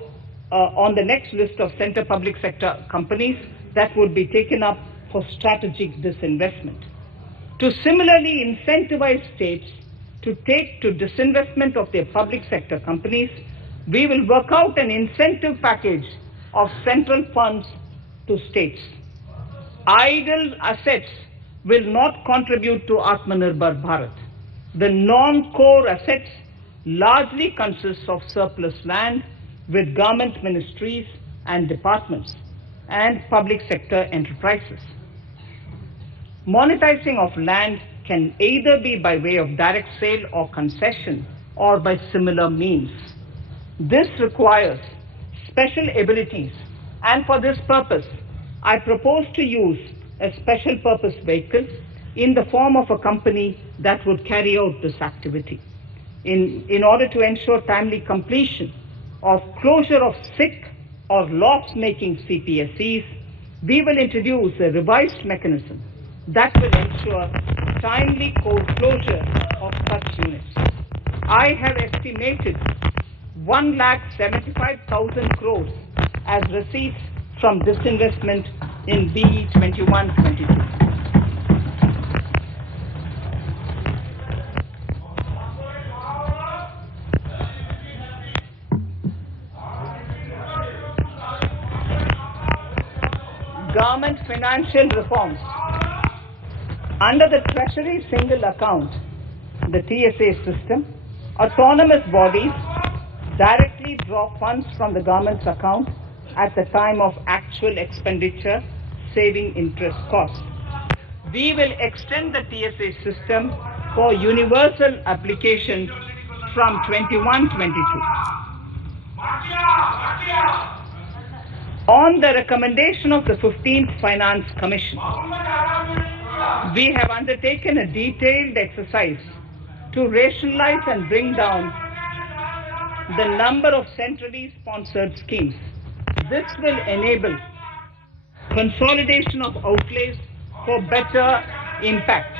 on the next list of center public sector companies that would be taken up for strategic disinvestment. To similarly incentivize states to take to disinvestment of their public sector companies, we will work out an incentive package of central funds to states. Idle assets will not contribute to Atmanirbhar Bharat. The non-core assets largely consist of surplus land with government ministries and departments and public sector enterprises. Monetizing of land can either be by way of direct sale or concession, or by similar means. This requires special abilities, and for this purpose, I propose to use a special purpose vehicle in the form of a company that would carry out this activity. In order to ensure timely completion of closure of sick or loss-making CPSEs, we will introduce a revised mechanism that will ensure timely closure of such units. I have estimated 1,75,000 crores as receipts from disinvestment in BE 21-22. Government financial reforms. Under the Treasury Single Account, the TSA system, autonomous bodies directly draw funds from the government's account at the time of actual expenditure, saving interest costs. We will extend the TSA system for universal application from 21-22. On the recommendation of the 15th Finance Commission, we have undertaken a detailed exercise to rationalize and bring down the number of centrally sponsored schemes. This will enable consolidation of outlays for better impact.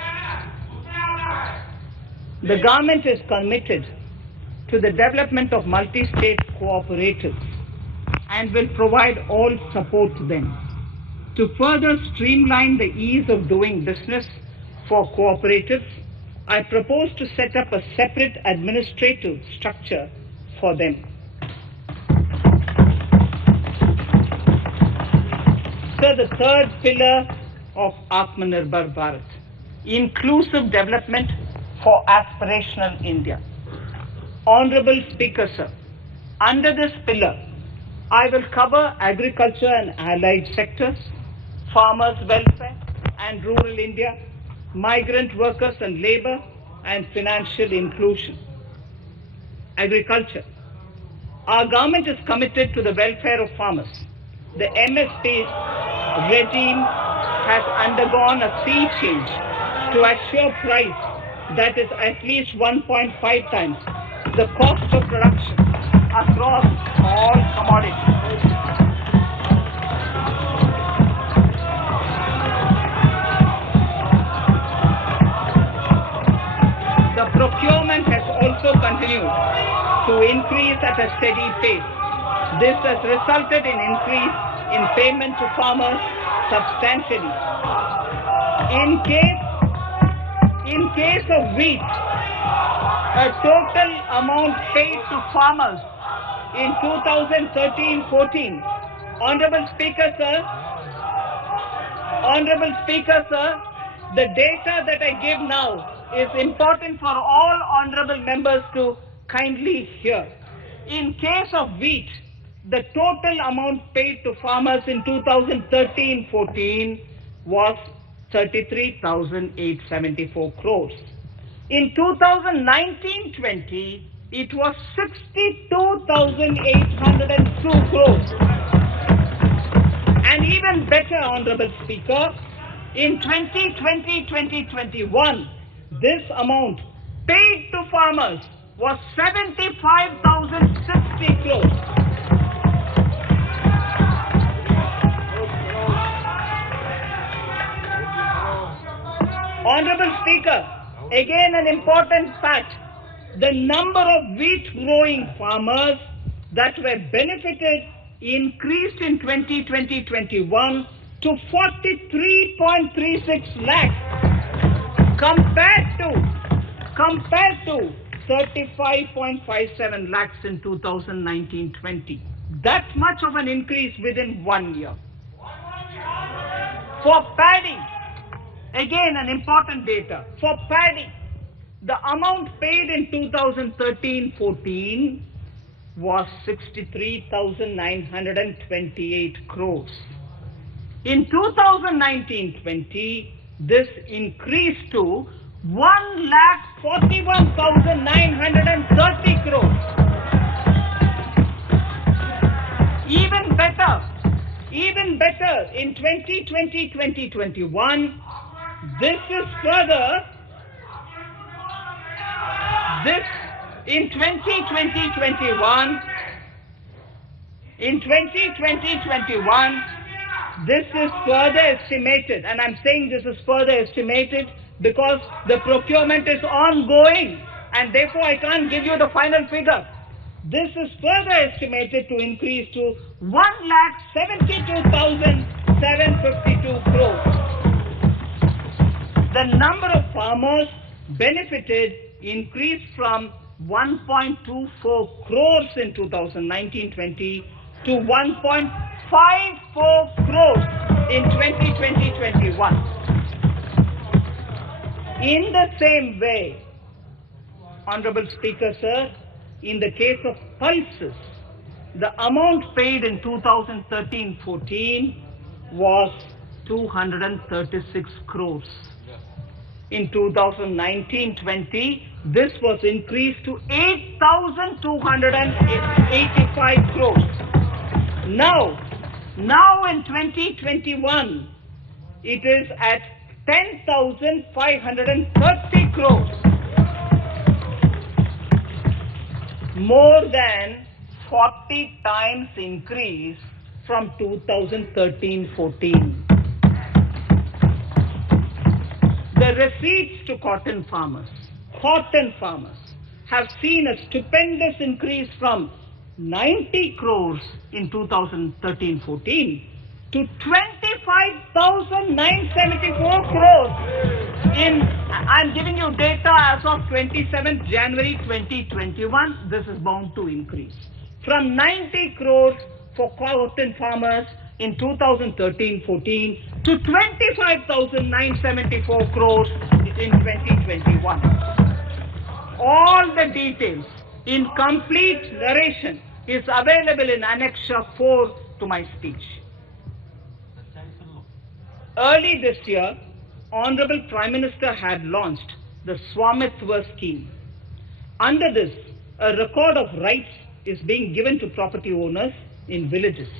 The government is committed to the development of multi-state cooperatives and will provide all support to them. To further streamline the ease of doing business for cooperatives, I propose to set up a separate administrative structure for them. So the third pillar of Atmanirbhar Bharat, inclusive development for aspirational India. Honorable Speaker, sir, under this pillar, I will cover agriculture and allied sectors, farmers' welfare and rural India, migrant workers and labor, and financial inclusion. Agriculture. Our government is committed to the welfare of farmers. The MSP regime has undergone a sea change to assure price that is at least 1.5 times the cost of production across all commodities. The procurement has also continued to increase at a steady pace. This has resulted in increase in payment to farmers substantially. In case of wheat, a total amount paid to farmers in 2013-14. Honorable Speaker, sir, the data that I give now is important for all honorable members to kindly hear. In case of wheat, the total amount paid to farmers in 2013-14 was 33,874 crores. In 2019-20, it was 62,802 crores. And even better, Honorable Speaker, in 2020-2021, this amount paid to farmers was 75,060 crores. Honorable Speaker, again an important fact, the number of wheat growing farmers that were benefited increased in 2020-21 to 43.36 lakhs compared to 35.57 lakhs in 2019-20. That much of an increase within 1 year. For paddy, again an important data. For paddy, the amount paid in 2013-14 was 63,928 crores. In 2019-20, this increased to 1,41,930 crores. Even better, in 2020-2021, in 2020-21, this is further estimated, and I'm saying this is further estimated because the procurement is ongoing, and therefore I can't give you the final figure. This is further estimated to increase to 1,72,752 crores. The number of farmers benefited increased from 1.24 crores in 2019-20 to 1.54 crores in 2020-21. In the same way, Honorable Speaker, sir, in the case of pulses, the amount paid in 2013-14 was 236 crores. In 2019-20, this was increased to 8,285 crores. Now in 2021, it is at 10,530 crores. More than 40 times increase from 2013-14. The receipts to cotton farmers have seen a stupendous increase from 90 crores in 2013-14 to 25,974 crores I'm giving you data as of 27th January 2021. This is bound to increase. From 90 crores for cotton farmers in 2013-14 to 25,974 crores in 2021. All the details in complete narration is available in Annexure 4 to my speech. Early this year, Honorable Prime Minister had launched the Swamitva scheme. Under this, a record of rights is being given to property owners in villages.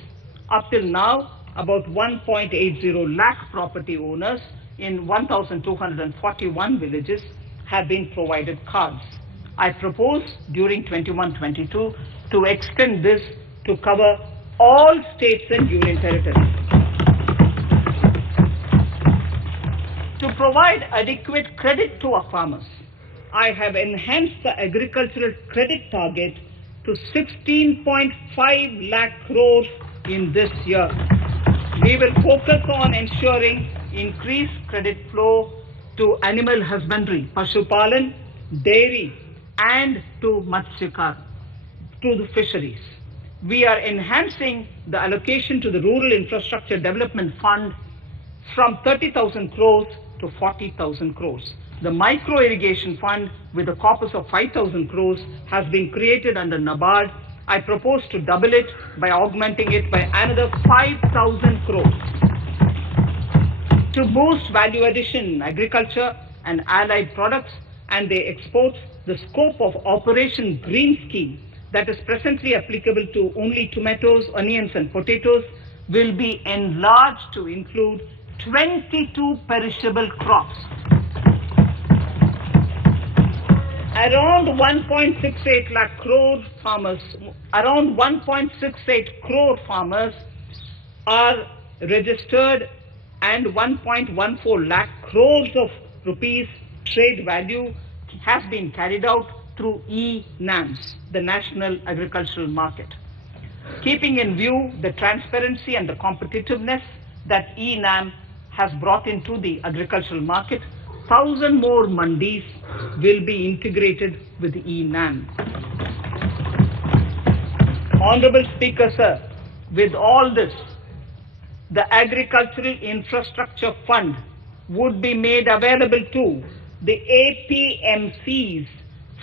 Up till now, about 1.80 lakh property owners in 1,241 villages have been provided cards. I propose during 21-22 to extend this to cover all states and union territories. To provide adequate credit to our farmers, I have enhanced the agricultural credit target to 16.5 lakh crores in this year. We will focus on ensuring increased credit flow to animal husbandry, Pashupalan, dairy, and to Matsyakar, to the fisheries. We are enhancing the allocation to the Rural Infrastructure Development Fund from 30,000 crores to 40,000 crores. The Micro Irrigation Fund, with a corpus of 5,000 crores, has been created under NABARD. I propose to double it by augmenting it by another 5,000 crores. To boost value addition in agriculture and allied products and their exports, the scope of Operation Green Scheme that is presently applicable to only tomatoes, onions and potatoes will be enlarged to include 22 perishable crops. Around 1.68 lakh crore farmers, around 1.68 crore farmers are registered and 1.14 lakh crores of rupees trade value has been carried out through e-NAMs, the National Agricultural Market. Keeping in view the transparency and the competitiveness that e-NAM has brought into the agricultural market, 1,000 more mandis will be integrated with e-NAM. Honorable Speaker, sir, with all this, the Agricultural Infrastructure Fund would be made available to the APMCs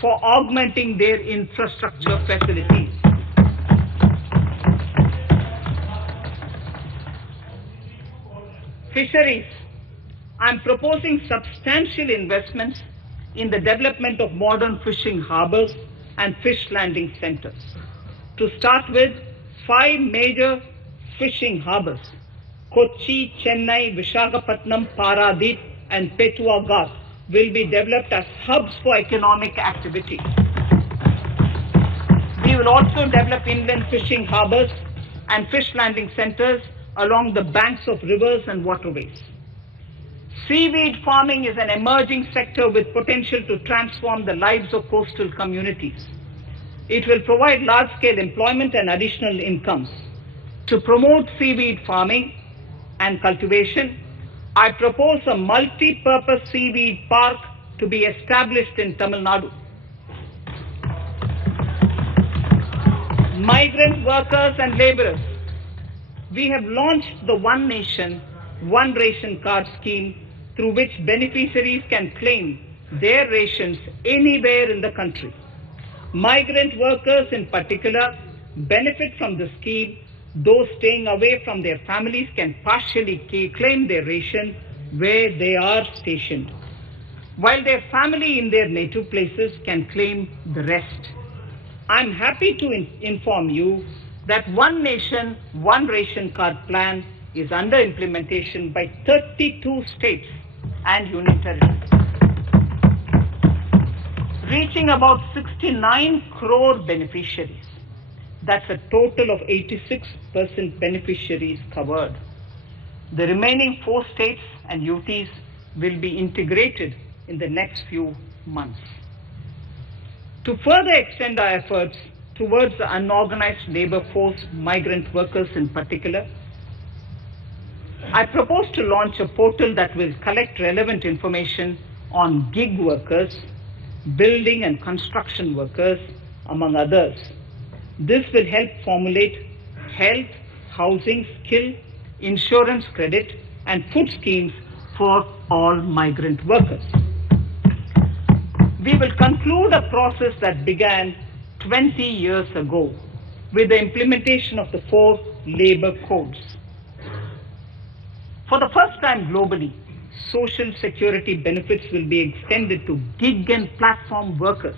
for augmenting their infrastructure facilities. Fisheries. I am proposing substantial investments in the development of modern fishing harbors and fish landing centers. To start with, 5 major fishing harbors, Kochi, Chennai, Visakhapatnam, Paradip and Petua Ghat, will be developed as hubs for economic activity. We will also develop inland fishing harbors and fish landing centers along the banks of rivers and waterways. Seaweed farming is an emerging sector with potential to transform the lives of coastal communities. It will provide large-scale employment and additional incomes. To promote seaweed farming and cultivation, I propose a multi-purpose seaweed park to be established in Tamil Nadu. Migrant workers and laborers. We have launched the One Nation, One Ration Card scheme, through which beneficiaries can claim their rations anywhere in the country. Migrant workers in particular benefit from the scheme. Those staying away from their families can partially claim their ration where they are stationed, while their family in their native places can claim the rest. I am happy to inform you that One Nation, One Ration Card plan is under implementation by 32 states and union territories, reaching about 69 crore beneficiaries. That's a total of 86% beneficiaries covered. The remaining 4 states and UTs will be integrated in the next few months. To further extend our efforts towards the unorganized labor force, migrant workers in particular, I propose to launch a portal that will collect relevant information on gig workers, building and construction workers, among others. This will help formulate health, housing, skill, insurance credit, and food schemes for all migrant workers. We will conclude a process that began 20 years ago with the implementation of the 4 labor codes. For the first time globally, social security benefits will be extended to gig and platform workers.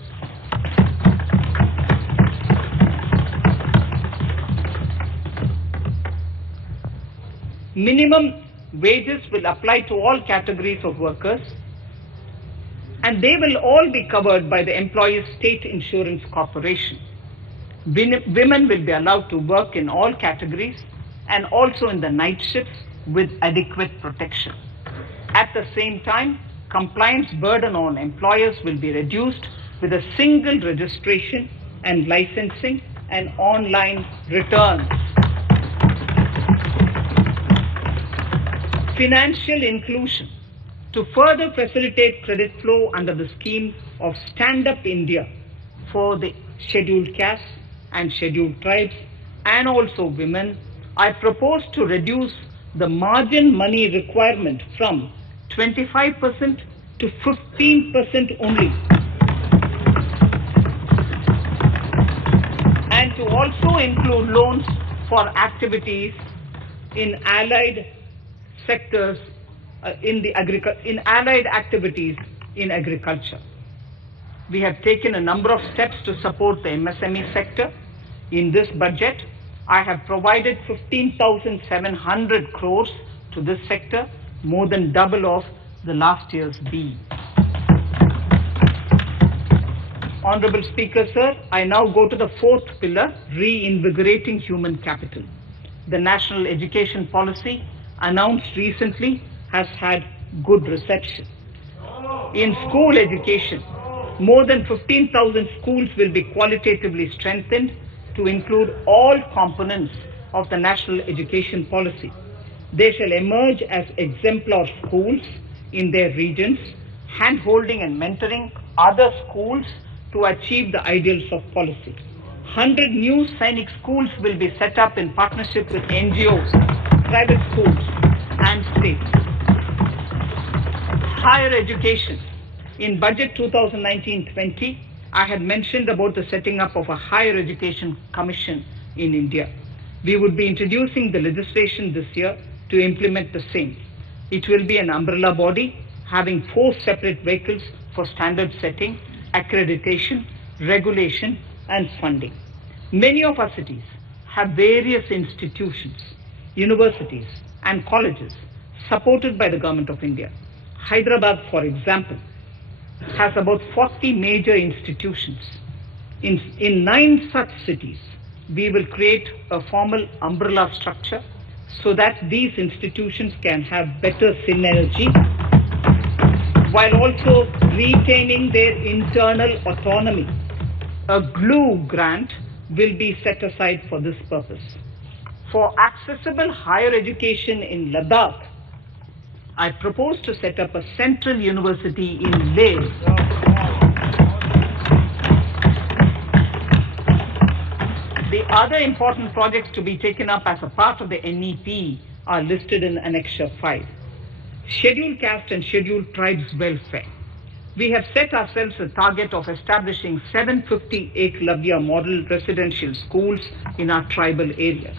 Minimum wages will apply to all categories of workers, and they will all be covered by the Employees State Insurance Corporation. Women will be allowed to work in all categories and also in the night shifts with adequate protection. At the same time, compliance burden on employers will be reduced with a single registration and licensing and online returns. Financial inclusion. To further facilitate credit flow under the scheme of Stand Up India for the scheduled castes and scheduled tribes and also women, I propose to reduce the margin money requirement from 25% to 15% only, and to also include loans for activities in allied sectors in allied activities in agriculture. We have taken a number of steps to support the MSME sector. In this budget, I have provided 15,700 crores to this sector, more than double of the last year's B. Honorable Speaker, sir, I now go to the 4th pillar, reinvigorating human capital. The national education policy announced recently has had good reception. In school education, more than 15,000 schools will be qualitatively strengthened to include all components of the national education policy. They shall emerge as exemplar schools in their regions, hand-holding and mentoring other schools to achieve the ideals of policy. 100 new Sainik schools will be set up in partnership with NGOs, private schools, and states. Higher education. In budget 2019-20, I had mentioned about the setting up of a higher education commission in India. We would be introducing the legislation this year to implement the same. It will be an umbrella body having 4 separate vehicles for standard setting, accreditation, regulation, and funding. Many of our cities have various institutions, universities, and colleges supported by the Government of India. Hyderabad, for example, has about 40 major institutions. In 9 such cities, we will create a formal umbrella structure so that these institutions can have better synergy while also retaining their internal autonomy. A glue grant will be set aside for this purpose. For accessible higher education in Ladakh, I propose to set up a central university in Leh. The other important projects to be taken up as a part of the NEP are listed in Annexure 5. Scheduled caste and scheduled tribes welfare. We have set ourselves a target of establishing 750 Eklavya model residential schools in our tribal areas.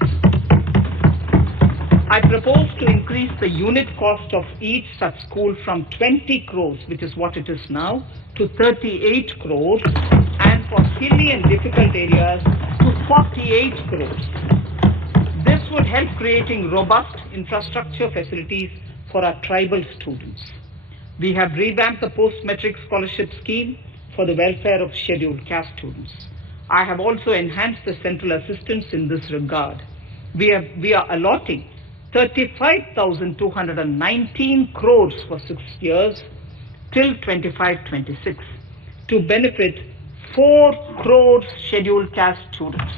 I propose to increase the unit cost of each such school from 20 crores, which is what it is now, to 38 crores, and for hilly and difficult areas to 48 crores. This would help creating robust infrastructure facilities for our tribal students. We have revamped the post-metric scholarship scheme for the welfare of scheduled caste students. I have also enhanced the central assistance in this regard. We are allotting 35,219 crores for 6 years till 25-26 to benefit 4 crore scheduled caste students.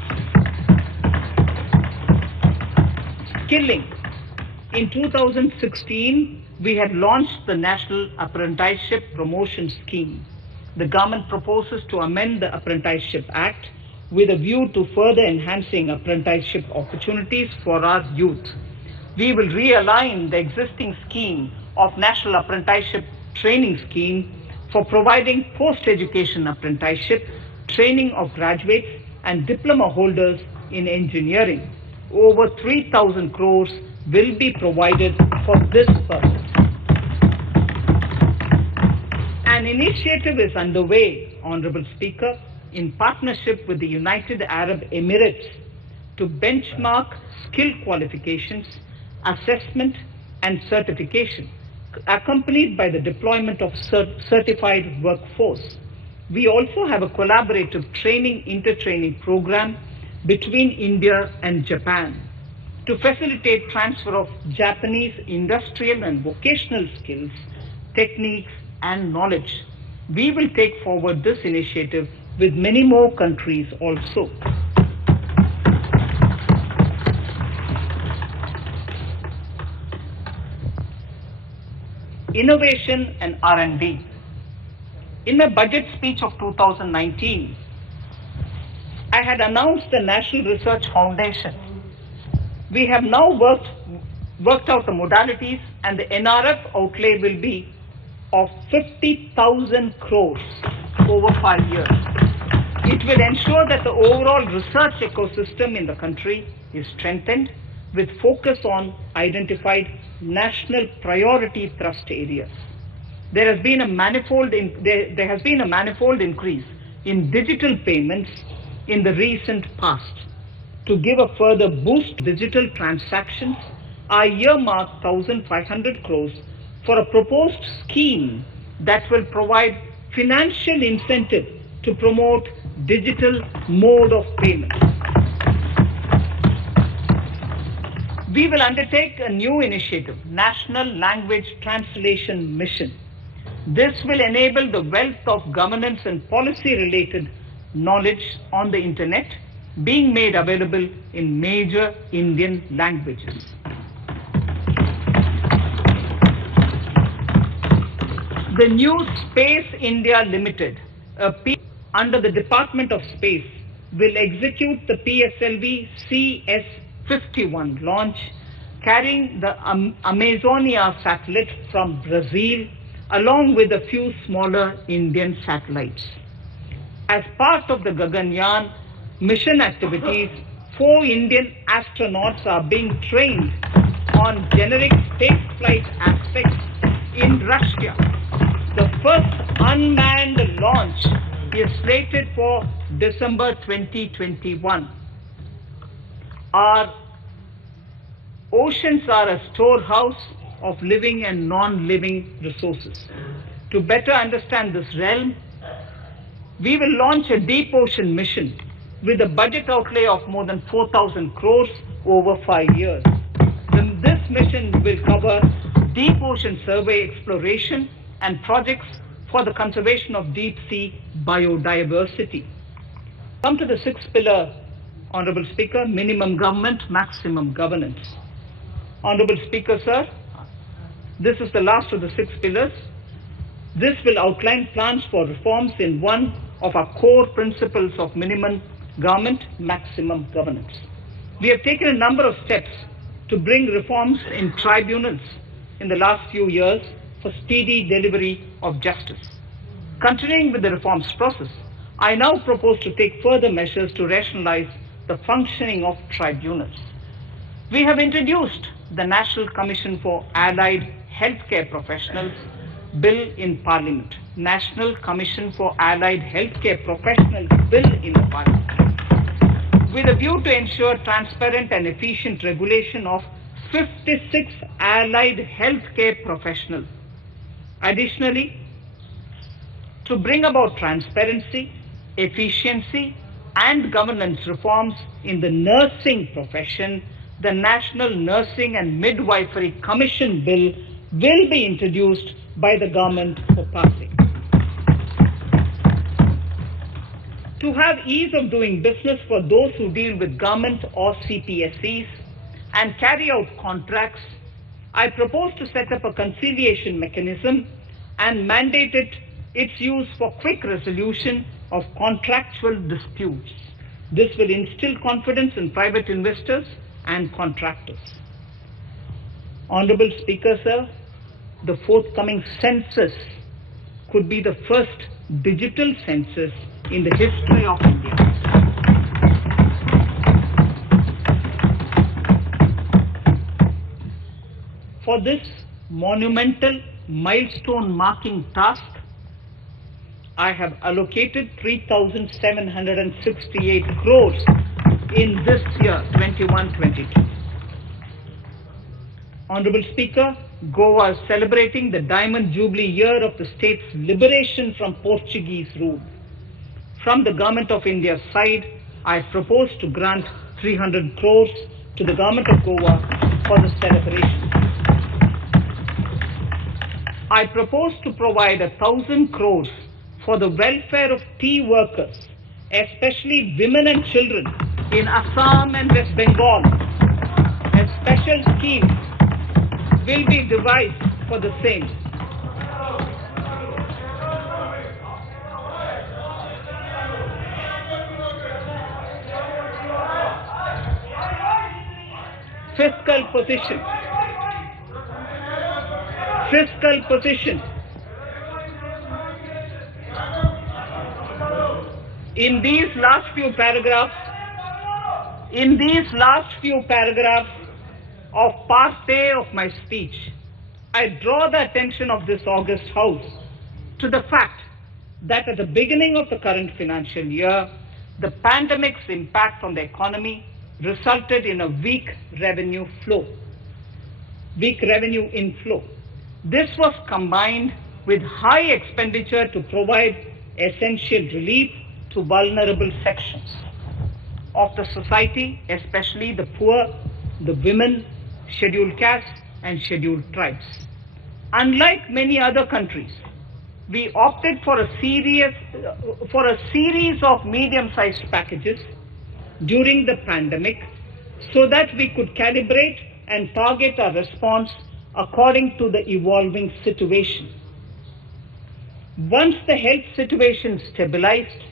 Skilling. In 2016, we had launched the National Apprenticeship Promotion Scheme. The government proposes to amend the Apprenticeship Act with a view to further enhancing apprenticeship opportunities for our youth. We will realign the existing scheme of National Apprenticeship Training Scheme for providing post-education apprenticeship training of graduates and diploma holders in engineering. Over 3,000 crores will be provided for this purpose. An initiative is underway, Honorable Speaker, in partnership with the United Arab Emirates to benchmark skill qualifications, assessment and certification, accompanied by the deployment of certified workforce. We also have a collaborative training intertraining program between India and Japan to facilitate transfer of Japanese industrial and vocational skills, techniques and knowledge. We will take forward this initiative with many more countries also. Innovation and R&D. In my budget speech of 2019, I had announced the National Research Foundation. We have now worked out the modalities, and the NRF outlay will be of 50,000 crores over 5 years. It will ensure that the overall research ecosystem in the country is strengthened with focus on identified national priority thrust areas. There has been a manifold increase in digital payments in the recent past. To give a further boost to digital transactions, I earmarked 1,500 crores for a proposed scheme that will provide financial incentive to promote digital mode of payment. We will undertake a new initiative, National Language Translation Mission. This will enable the wealth of governance and policy-related knowledge on the internet being made available in major Indian languages. The new Space India Limited, under the Department of Space, will execute the PSLV CS-51 launch, carrying the Amazonia satellite from Brazil, along with a few smaller Indian satellites. As part of the Gaganyaan mission activities, 4 Indian astronauts are being trained on generic spaceflight aspects in Russia. The first unmanned launch is slated for December 2021. Our oceans are a storehouse of living and non-living resources. To better understand this realm, we will launch a deep ocean mission with a budget outlay of more than 4,000 crores over 5 years. This mission will cover deep ocean survey exploration and projects for the conservation of deep sea biodiversity. Come to the 6th pillar, Honorable Speaker, minimum government, maximum governance. Honorable Speaker, sir, this is the last of the 6 pillars. This will outline plans for reforms in one of our core principles of minimum government, maximum governance. We have taken a number of steps to bring reforms in tribunals in the last few years for speedy delivery of justice. Continuing with the reforms process, I now propose to take further measures to rationalize the functioning of tribunals. We have introduced the National Commission for Allied Healthcare Professionals Bill in Parliament. National Commission for Allied Healthcare Professionals Bill in the Parliament, with a view to ensure transparent and efficient regulation of 56 allied healthcare professionals. Additionally, to bring about transparency, efficiency, and governance reforms in the nursing profession, the National Nursing and Midwifery Commission Bill will be introduced by the government for passing. To have ease of doing business for those who deal with government or CPSEs and carry out contracts, I propose to set up a conciliation mechanism and mandate its use for quick resolution of contractual disputes. This will instill confidence in private investors and contractors. Honorable Speaker, sir, the forthcoming census could be the first digital census in the history of India. For this monumental milestone marking task, I have allocated 3,768 crores in this year, 21-22. Honorable Speaker, Goa is celebrating the Diamond Jubilee year of the state's liberation from Portuguese rule. From the Government of India's side, I propose to grant 300 crores to the Government of Goa for the celebration. I propose to provide 1,000 crores for the welfare of tea workers, especially women and children in Assam and West Bengal. A special scheme will be devised for the same. Fiscal position. Fiscal position. In these last few paragraphs of part A of my speech, I draw the attention of this august House to the fact that at the beginning of the current financial year, the pandemic's impact on the economy resulted in a weak revenue inflow. This was combined with high expenditure to provide essential relief to vulnerable sections of the society, especially the poor, the women, scheduled castes, and scheduled tribes. Unlike many other countries, we opted for a series of medium-sized packages during the pandemic so that we could calibrate and target our response according to the evolving situation. Once the health situation stabilized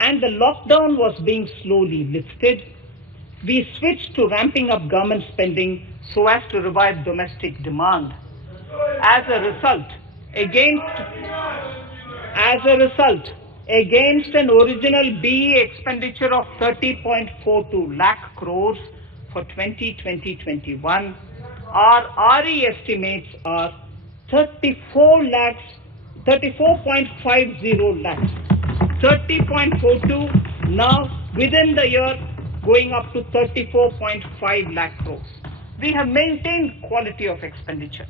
and the lockdown was being slowly lifted, we switched to ramping up government spending so as to revive domestic demand. As a result, against an original BE expenditure of 30.42 lakh crores for 2020-21, our RE estimates are 34.50 lakhs. 30.42 now within the year going up to 34.5 lakh crores. We have maintained quality of expenditure.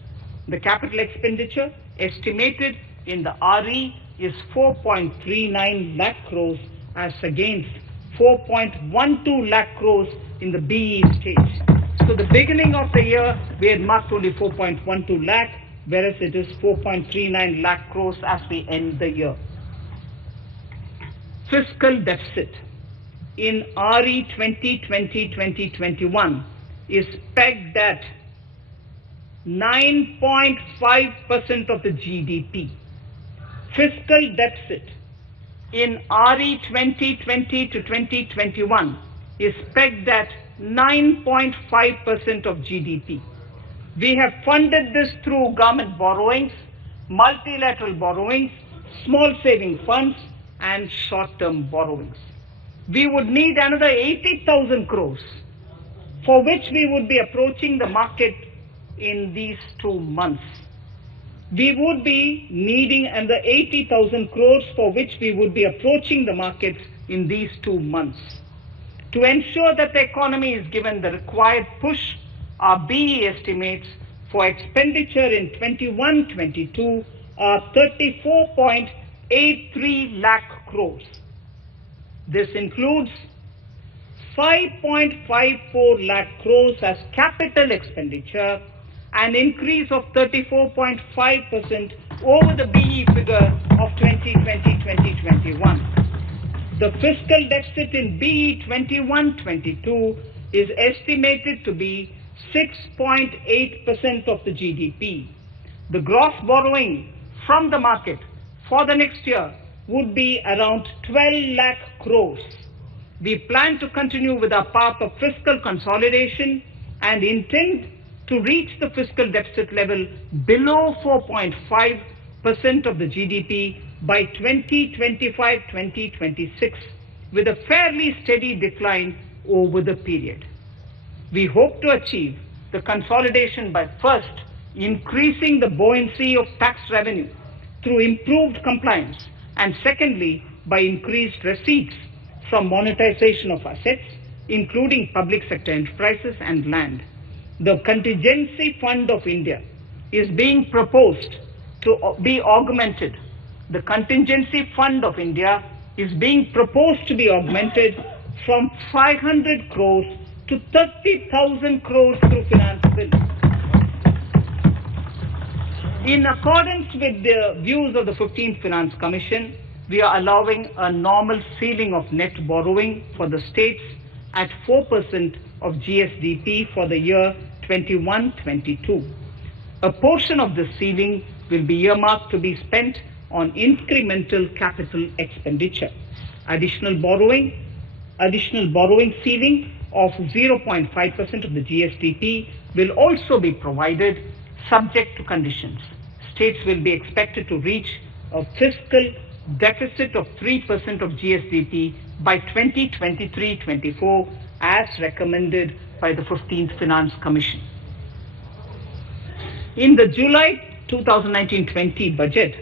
The capital expenditure estimated in the RE is 4.39 lakh crores as against 4.12 lakh crores in the BE stage. So the beginning of the year we had marked only 4.12 lakh, whereas it is 4.39 lakh crores as we end the year. Fiscal deficit in RE 2020-2021 is pegged at 9.5% of the GDP. Fiscal deficit in RE 2020-2021 is pegged at 9.5% of GDP. We have funded this through government borrowings, multilateral borrowings, small saving funds, and short-term borrowings. We would need another 80,000 crores, for which we would be approaching the market in these 2 months. We would be needing another 80,000 crores, for which we would be approaching the markets in these 2 months. To ensure that the economy is given the required push, our BE estimates for expenditure in 21-22 are 34.83 lakh crores. This includes 5.54 lakh crores as capital expenditure, an increase of 34.5% over the BE figure of 2020-2021. The fiscal deficit in BE 21-22 is estimated to be 6.8% of the GDP. The gross borrowing from the market for the next year would be around 12 lakh crores. We plan to continue with our path of fiscal consolidation and intend to reach the fiscal deficit level below 4.5% of the GDP by 2025-2026, with a fairly steady decline over the period. We hope to achieve the consolidation by first increasing the buoyancy of tax revenue through improved compliance, and secondly, by increased receipts from monetization of assets, including public sector enterprises and land. The Contingency Fund of India is being proposed to be augmented. The Contingency Fund of India is being proposed to be augmented from 500 crores to 30,000 crores through finance bill. In accordance with the views of the 15th Finance Commission, we are allowing a normal ceiling of net borrowing for the states at 4% of GSDP for the year 21-22. A portion of the ceiling will be earmarked to be spent on incremental capital expenditure. Additional borrowing ceiling of 0.5% of the GSDP will also be provided, subject to conditions. States will be expected to reach a fiscal deficit of 3% of GSDP by 2023-24 as recommended by the 15th Finance Commission. In the July 2019-20 budget,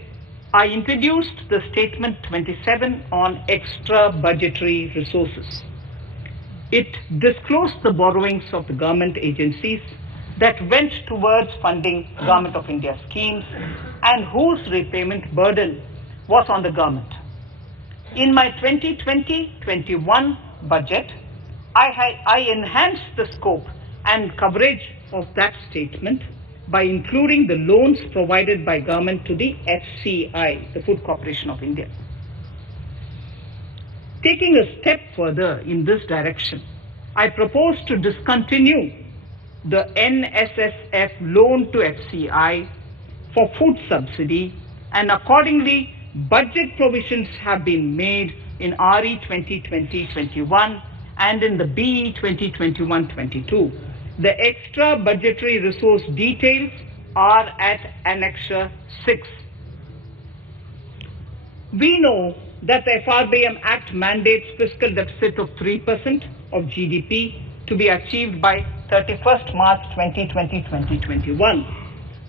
I introduced the Statement 27 on extra budgetary resources. It disclosed the borrowings of the government agencies that went towards funding Government of India schemes and whose repayment burden was on the government. In my 2020-21 budget, I enhanced the scope and coverage of that statement by including the loans provided by government to the FCI, the Food Corporation of India. Taking a step further in this direction, I propose to discontinue the NSSF loan to FCI for food subsidy, and accordingly, budget provisions have been made in RE 2020-21 and in the BE 2021-22. The extra budgetary resource details are at Annexure 6. We know that the FRBM Act mandates fiscal deficit of 3% of GDP to be achieved by 31st March 2020-2021.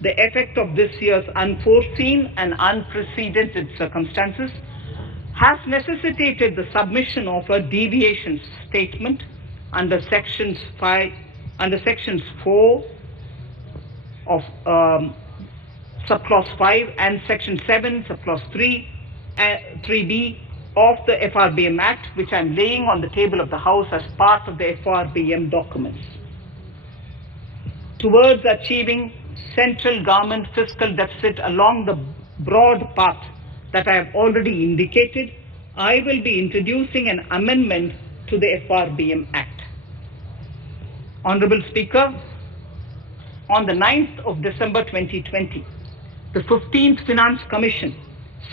The effect of this year's unforeseen and unprecedented circumstances has necessitated the submission of a deviation statement under Sections 4 of Subclause 5 and Section 7, Subclause 3b of the FRBM Act, which I am laying on the table of the House as part of the FRBM documents. Towards achieving central government fiscal deficit along the broad path that I have already indicated, I will be introducing an amendment to the FRBM Act. Honorable Speaker, on the 9th of December 2020, the 15th Finance Commission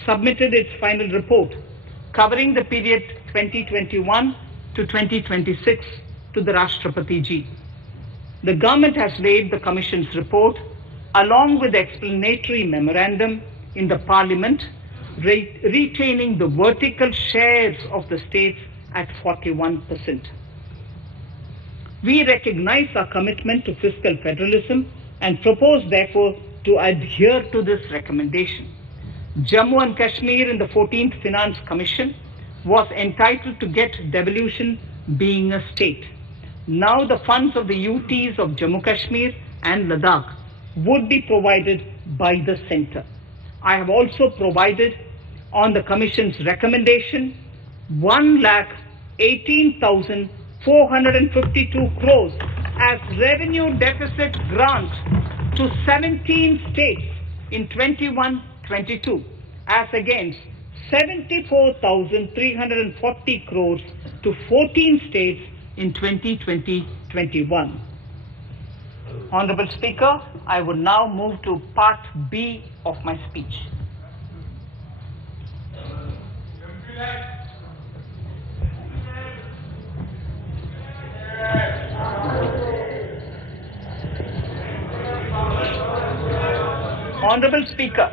submitted its final report covering the period 2021 to 2026 to the Rashtrapati Ji. The government has laid the Commission's report along with the explanatory memorandum in the Parliament, retaining the vertical shares of the states at 41%. We recognize our commitment to fiscal federalism and propose, therefore, to adhere to this recommendation. Jammu and Kashmir in the 14th Finance Commission was entitled to get devolution being a state. Now the funds of the UTs of Jammu Kashmir and Ladakh would be provided by the centre. I have also provided, on the Commission's recommendation, 1,18,000 452 crores as revenue deficit grant to 17 states in 21-22 as against 74,340 crores to 14 states in 2020-21. Honorable Speaker, I would now move to Part B of my speech. Honorable Speaker,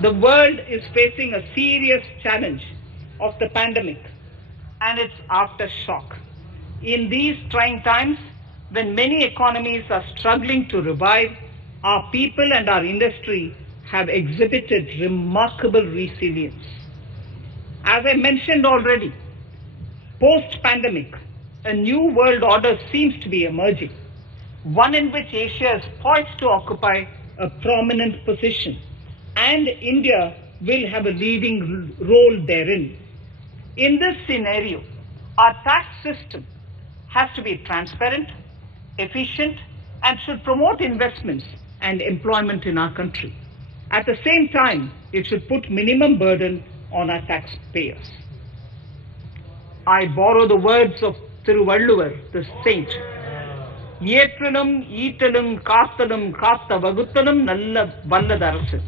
the world is facing a serious challenge of the pandemic and its aftershock. In these trying times, when many economies are struggling to revive, our people and our industry have exhibited remarkable resilience. As I mentioned already, post-pandemic, a new world order seems to be emerging, one in which Asia is poised to occupy a prominent position, and India will have a leading role therein. In this scenario, our tax system has to be transparent, efficient, and should promote investments and employment in our country. At the same time, it should put minimum burden on our taxpayers. I borrow the words of Thiruvalluvar, the saint. Yetrunum, Eatanum, Kathanum, Katha Vaguttanum, Nalla Valladarasu.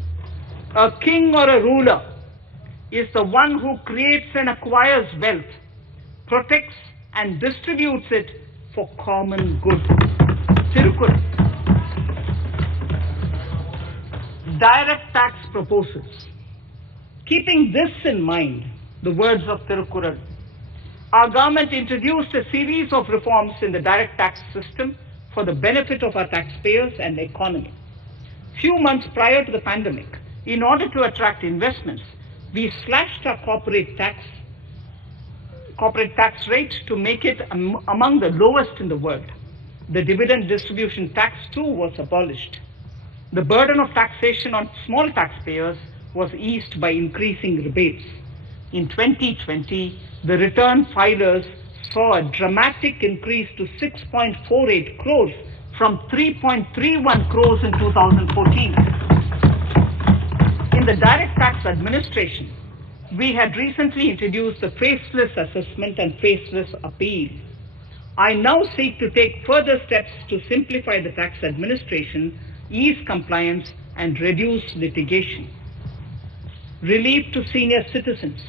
A king or a ruler is the one who creates and acquires wealth, protects and distributes it for common good. Tirukkural. Direct tax proposals. Keeping this in mind, the words of Tirukkural, our government introduced a series of reforms in the direct tax system for the benefit of our taxpayers and the economy. Few months prior to the pandemic, in order to attract investments, we slashed our corporate tax rate to make it among the lowest in the world. The dividend distribution tax too was abolished. The burden of taxation on small taxpayers was eased by increasing rebates. In 2020, the return filers saw a dramatic increase to 6.48 crores from 3.31 crores in 2014. In the direct tax administration, we had recently introduced the faceless assessment and faceless appeal. I now seek to take further steps to simplify the tax administration, ease compliance, and reduce litigation. Relief to senior citizens.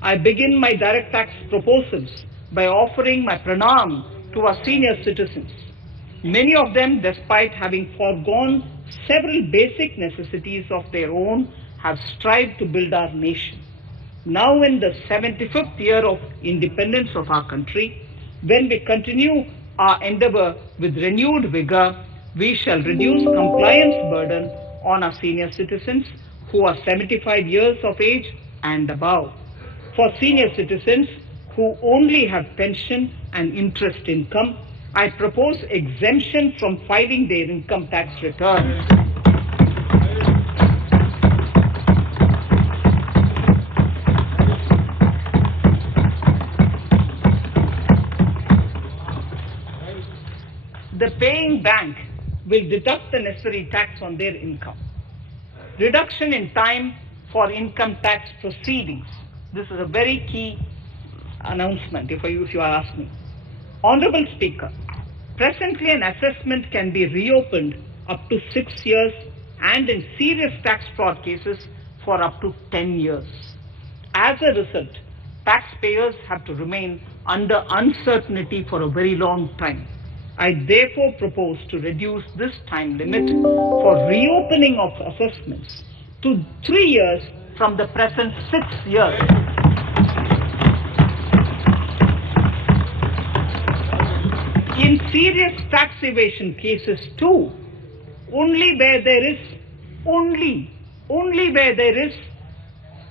I begin my direct tax proposals by offering my pranam to our senior citizens. Many of them, despite having foregone several basic necessities of their own, have strived to build our nation. Now in the 75th year of independence of our country, when we continue our endeavor with renewed vigor, we shall reduce compliance burden on our senior citizens who are 75 years of age and above. For senior citizens who only have pension and interest income, I propose exemption from filing their income tax returns. The paying bank will deduct the necessary tax on their income. Reduction in time for income tax proceedings. This is a very key announcement, if you ask me. Honorable Speaker, presently an assessment can be reopened up to 6 years and in serious tax fraud cases for up to 10 years. As a result, taxpayers have to remain under uncertainty for a very long time. I therefore propose to reduce this time limit for reopening of assessments to 3 years from the present 6 years. In serious tax evasion cases too, only where there is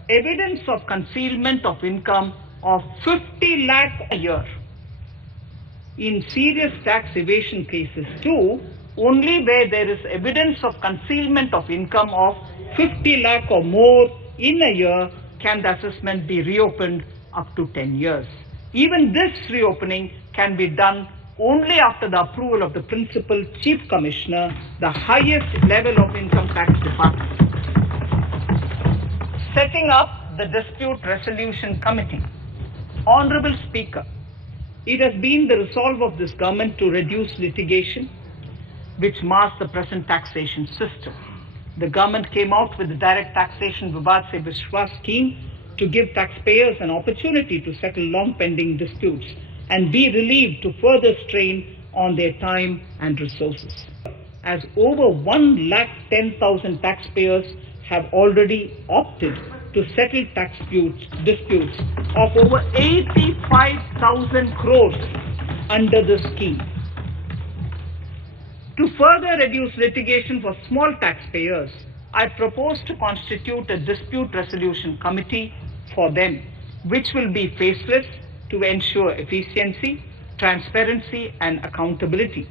evidence of concealment of income of 50 lakh a year. In serious tax evasion cases too, only where there is evidence of concealment of income of 50 lakh or more in a year can the assessment be reopened up to 10 years. Even this reopening can be done only after the approval of the Principal Chief Commissioner, the highest level of Income Tax Department. Setting up the Dispute Resolution Committee. Honorable Speaker, it has been the resolve of this government to reduce litigation which mars the present taxation system. The government came out with the Direct Taxation Vivad Se Vishwas scheme to give taxpayers an opportunity to settle long-pending disputes and be relieved to further strain on their time and resources. As over 110,000 taxpayers have already opted to settle tax disputes of over 85,000 crores under the scheme. To further reduce litigation for small taxpayers, I propose to constitute a dispute resolution committee for them, which will be faceless to ensure efficiency, transparency and accountability.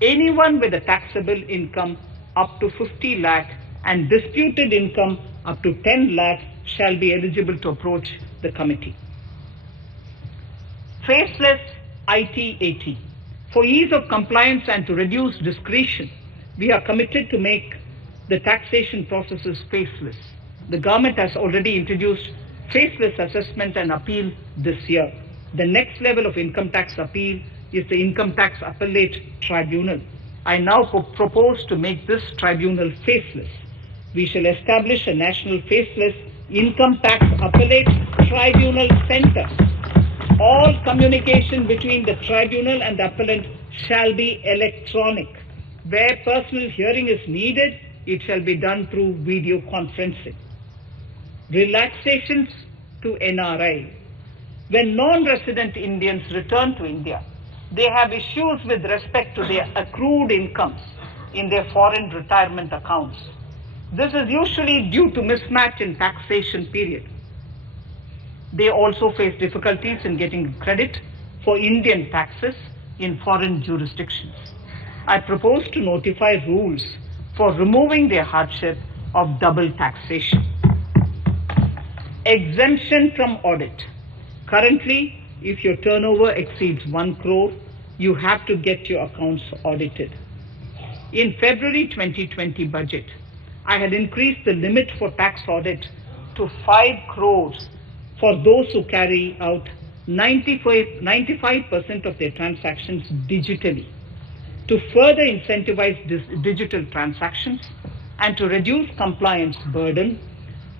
Anyone with a taxable income up to 50 lakh and disputed income up to 10 lakh shall be eligible to approach the committee. Faceless IT-AT. For ease of compliance and to reduce discretion, we are committed to make the taxation processes faceless. The government has already introduced faceless assessment and appeal this year. The next level of income tax appeal is the Income Tax Appellate Tribunal. I now propose to make this tribunal faceless. We shall establish a national faceless Income Tax Appellate Tribunal Center. All communication between the tribunal and the appellant shall be electronic. Where personal hearing is needed, it shall be done through video conferencing. Relaxations to NRI. When non-resident Indians return to India, they have issues with respect to their accrued incomes in their foreign retirement accounts. This is usually due to mismatch in taxation period. They also face difficulties in getting credit for Indian taxes in foreign jurisdictions. I propose to notify rules for removing their hardship of double taxation. Exemption from audit. Currently, if your turnover exceeds 1 crore, you have to get your accounts audited. In February 2020 budget, I had increased the limit for tax audit to 5 crores for those who carry out 95% of their transactions digitally. To further incentivize digital transactions and to reduce compliance burden,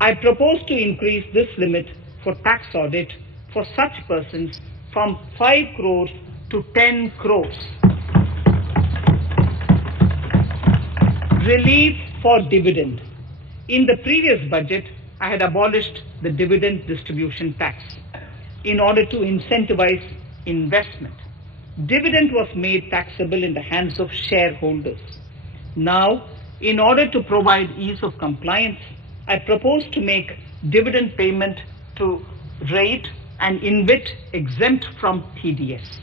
I propose to increase this limit for tax audit for such persons from 5 crores to 10 crores. Relief for dividend. In the previous budget, I had abolished the dividend distribution tax in order to incentivize investment. Dividend was made taxable in the hands of shareholders. Now, in order to provide ease of compliance, I propose to make dividend payment to rate and InvIT exempt from TDS.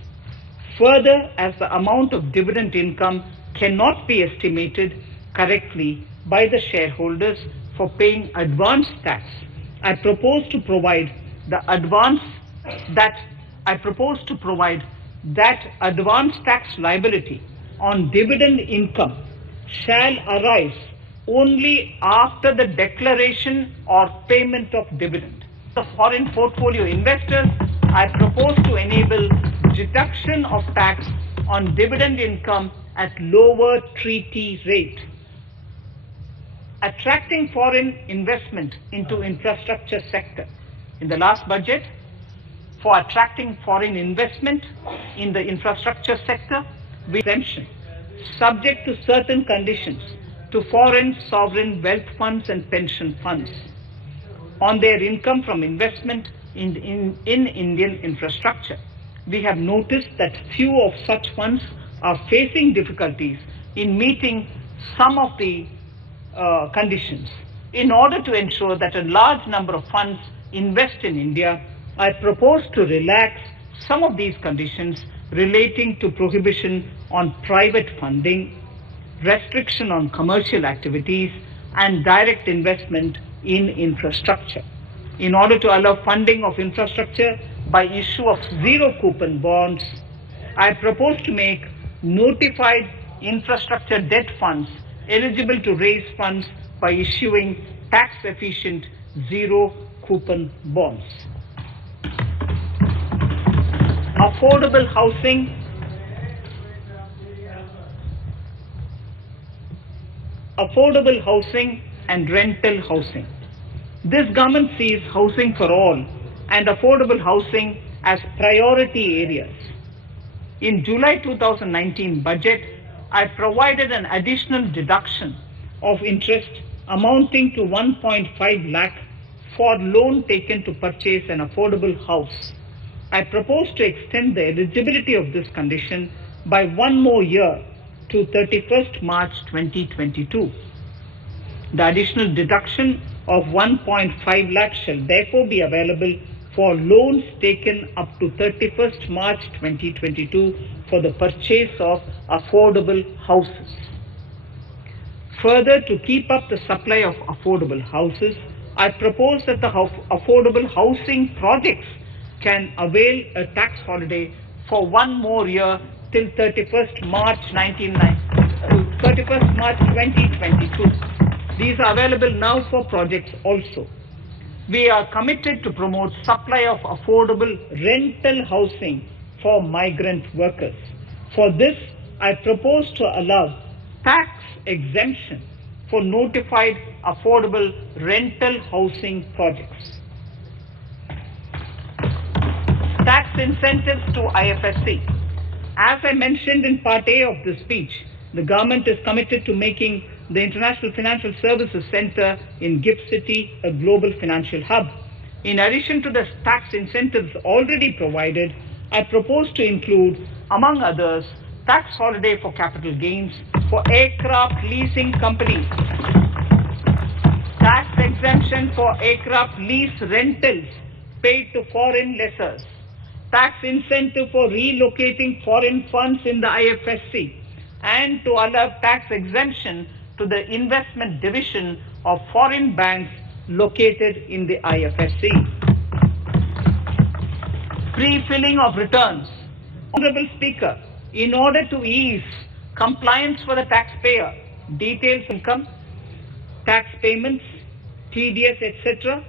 Further, as the amount of dividend income cannot be estimated correctly by the shareholders for paying advance tax, I propose to provide that advance tax liability on dividend income shall arise only after the declaration or payment of dividend. The foreign portfolio investors, I propose to enable deduction of tax on dividend income at lower treaty rate. Attracting foreign investment into infrastructure sector. In the last budget, for attracting foreign investment in the infrastructure sector, we exemption, subject to certain conditions, to foreign sovereign wealth funds and pension funds on their income from investment in Indian infrastructure. We have noticed that few of such funds are facing difficulties in meeting some of the conditions. In order to ensure that a large number of funds invest in India, I propose to relax some of these conditions relating to prohibition on private funding, restriction on commercial activities, and direct investment in infrastructure. In order to allow funding of infrastructure by issue of zero coupon bonds, I propose to make notified infrastructure debt funds eligible to raise funds by issuing tax efficient zero coupon bonds. Affordable housing. Affordable housing and rental housing. This government sees housing for all and affordable housing as priority areas. In July 2019 budget, I provided an additional deduction of interest amounting to 1.5 lakh for loan taken to purchase an affordable house. I propose to extend the eligibility of this condition by one more year to 31st March 2022. The additional deduction of 1.5 lakh shall therefore be available for loans taken up to 31st March 2022 for the purchase of affordable houses. Further, to keep up the supply of affordable houses, I propose that the affordable housing projects can avail a tax holiday for one more year till 31st March 2022. These are available now for projects also. We are committed to promote supply of affordable rental housing for migrant workers. For this, I propose to allow tax exemption for notified affordable rental housing projects. Tax incentives to IFSC. As I mentioned in Part A of this speech, the government is committed to making the International Financial Services Center in GIFT City a global financial hub. In addition to the tax incentives already provided, I propose to include, among others, tax holiday for capital gains for aircraft leasing companies, tax exemption for aircraft lease rentals paid to foreign lessors, tax incentive for relocating foreign funds in the IFSC, and to allow tax exemption to the investment division of foreign banks located in the IFSC. Pre-filling of returns. Honorable Speaker, in order to ease compliance for the taxpayer, details income, tax payments, TDS, etc.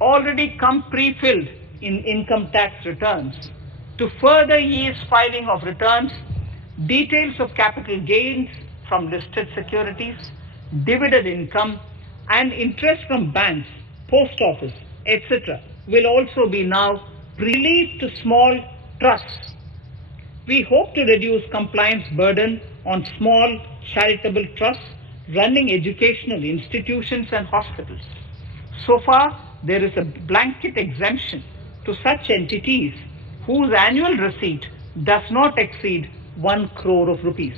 already come pre-filled in income tax returns. To further ease filing of returns, details of capital gains from listed securities, dividend income, and interest from banks, post office, etc. will also be now released to small trusts. We hope to reduce compliance burden on small charitable trusts running educational institutions and hospitals. So far, there is a blanket exemption to such entities whose annual receipt does not exceed 1 crore of rupees.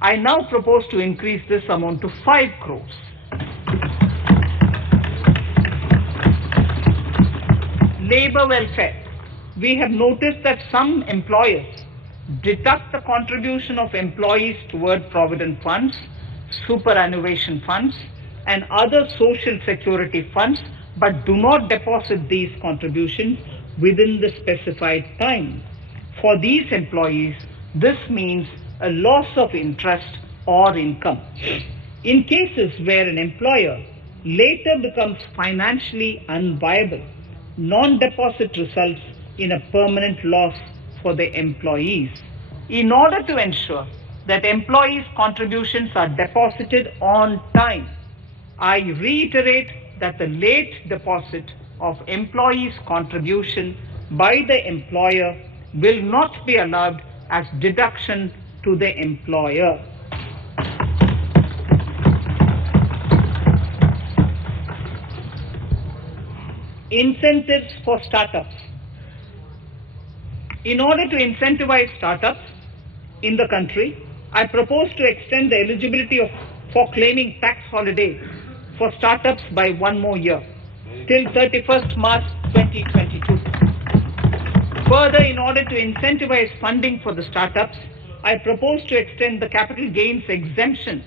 I now propose to increase this amount to 5 crores. Labor welfare. We have noticed that some employers deduct the contribution of employees toward provident funds, superannuation funds, and other social security funds, but do not deposit these contributions within the specified time. For these employees, this means a loss of interest or income. In cases where an employer later becomes financially unviable, non-deposit results in a permanent loss for the employees. In order to ensure that employees' contributions are deposited on time, I reiterate that the late deposit of employees' contribution by the employer will not be allowed as deduction to the employer. Incentives for startups. In order to incentivize startups in the country, I propose to extend the eligibility for claiming tax holiday for startups by one more year, till 31st March 2022. Further, in order to incentivize funding for the startups, I propose to extend the capital gains exemption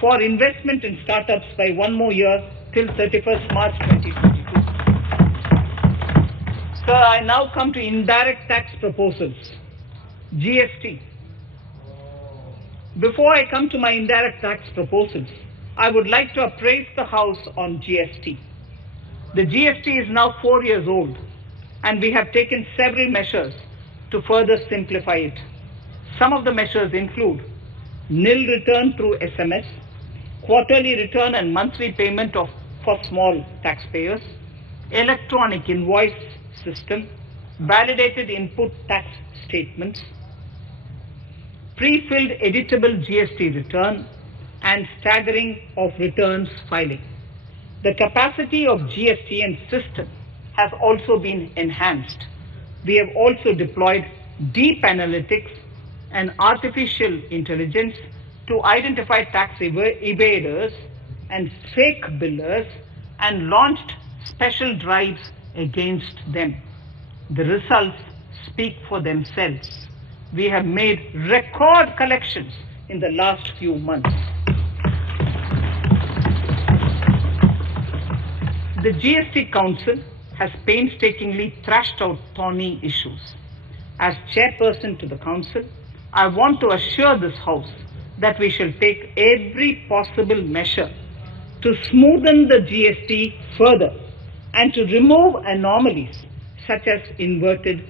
for investment in startups by one more year till 31st March 2022. Sir, I now come to indirect tax proposals. GST. Before I come to my indirect tax proposals, I would like to appraise the House on GST. The GST is now 4 years old, and we have taken several measures to further simplify it. Some of the measures include nil return through SMS, quarterly return and monthly payment for small taxpayers, electronic invoice system, validated input tax statements, pre-filled editable GST return, and staggering of returns filing. The capacity of GST and system has also been enhanced. We have also deployed deep analytics and artificial intelligence to identify tax evaders and fake billers and launched special drives against them. The results speak for themselves. We have made record collections in the last few months. The GST Council has painstakingly thrashed out thorny issues. As chairperson to the Council, I want to assure this House that we shall take every possible measure to smoothen the GST further and to remove anomalies such as inverted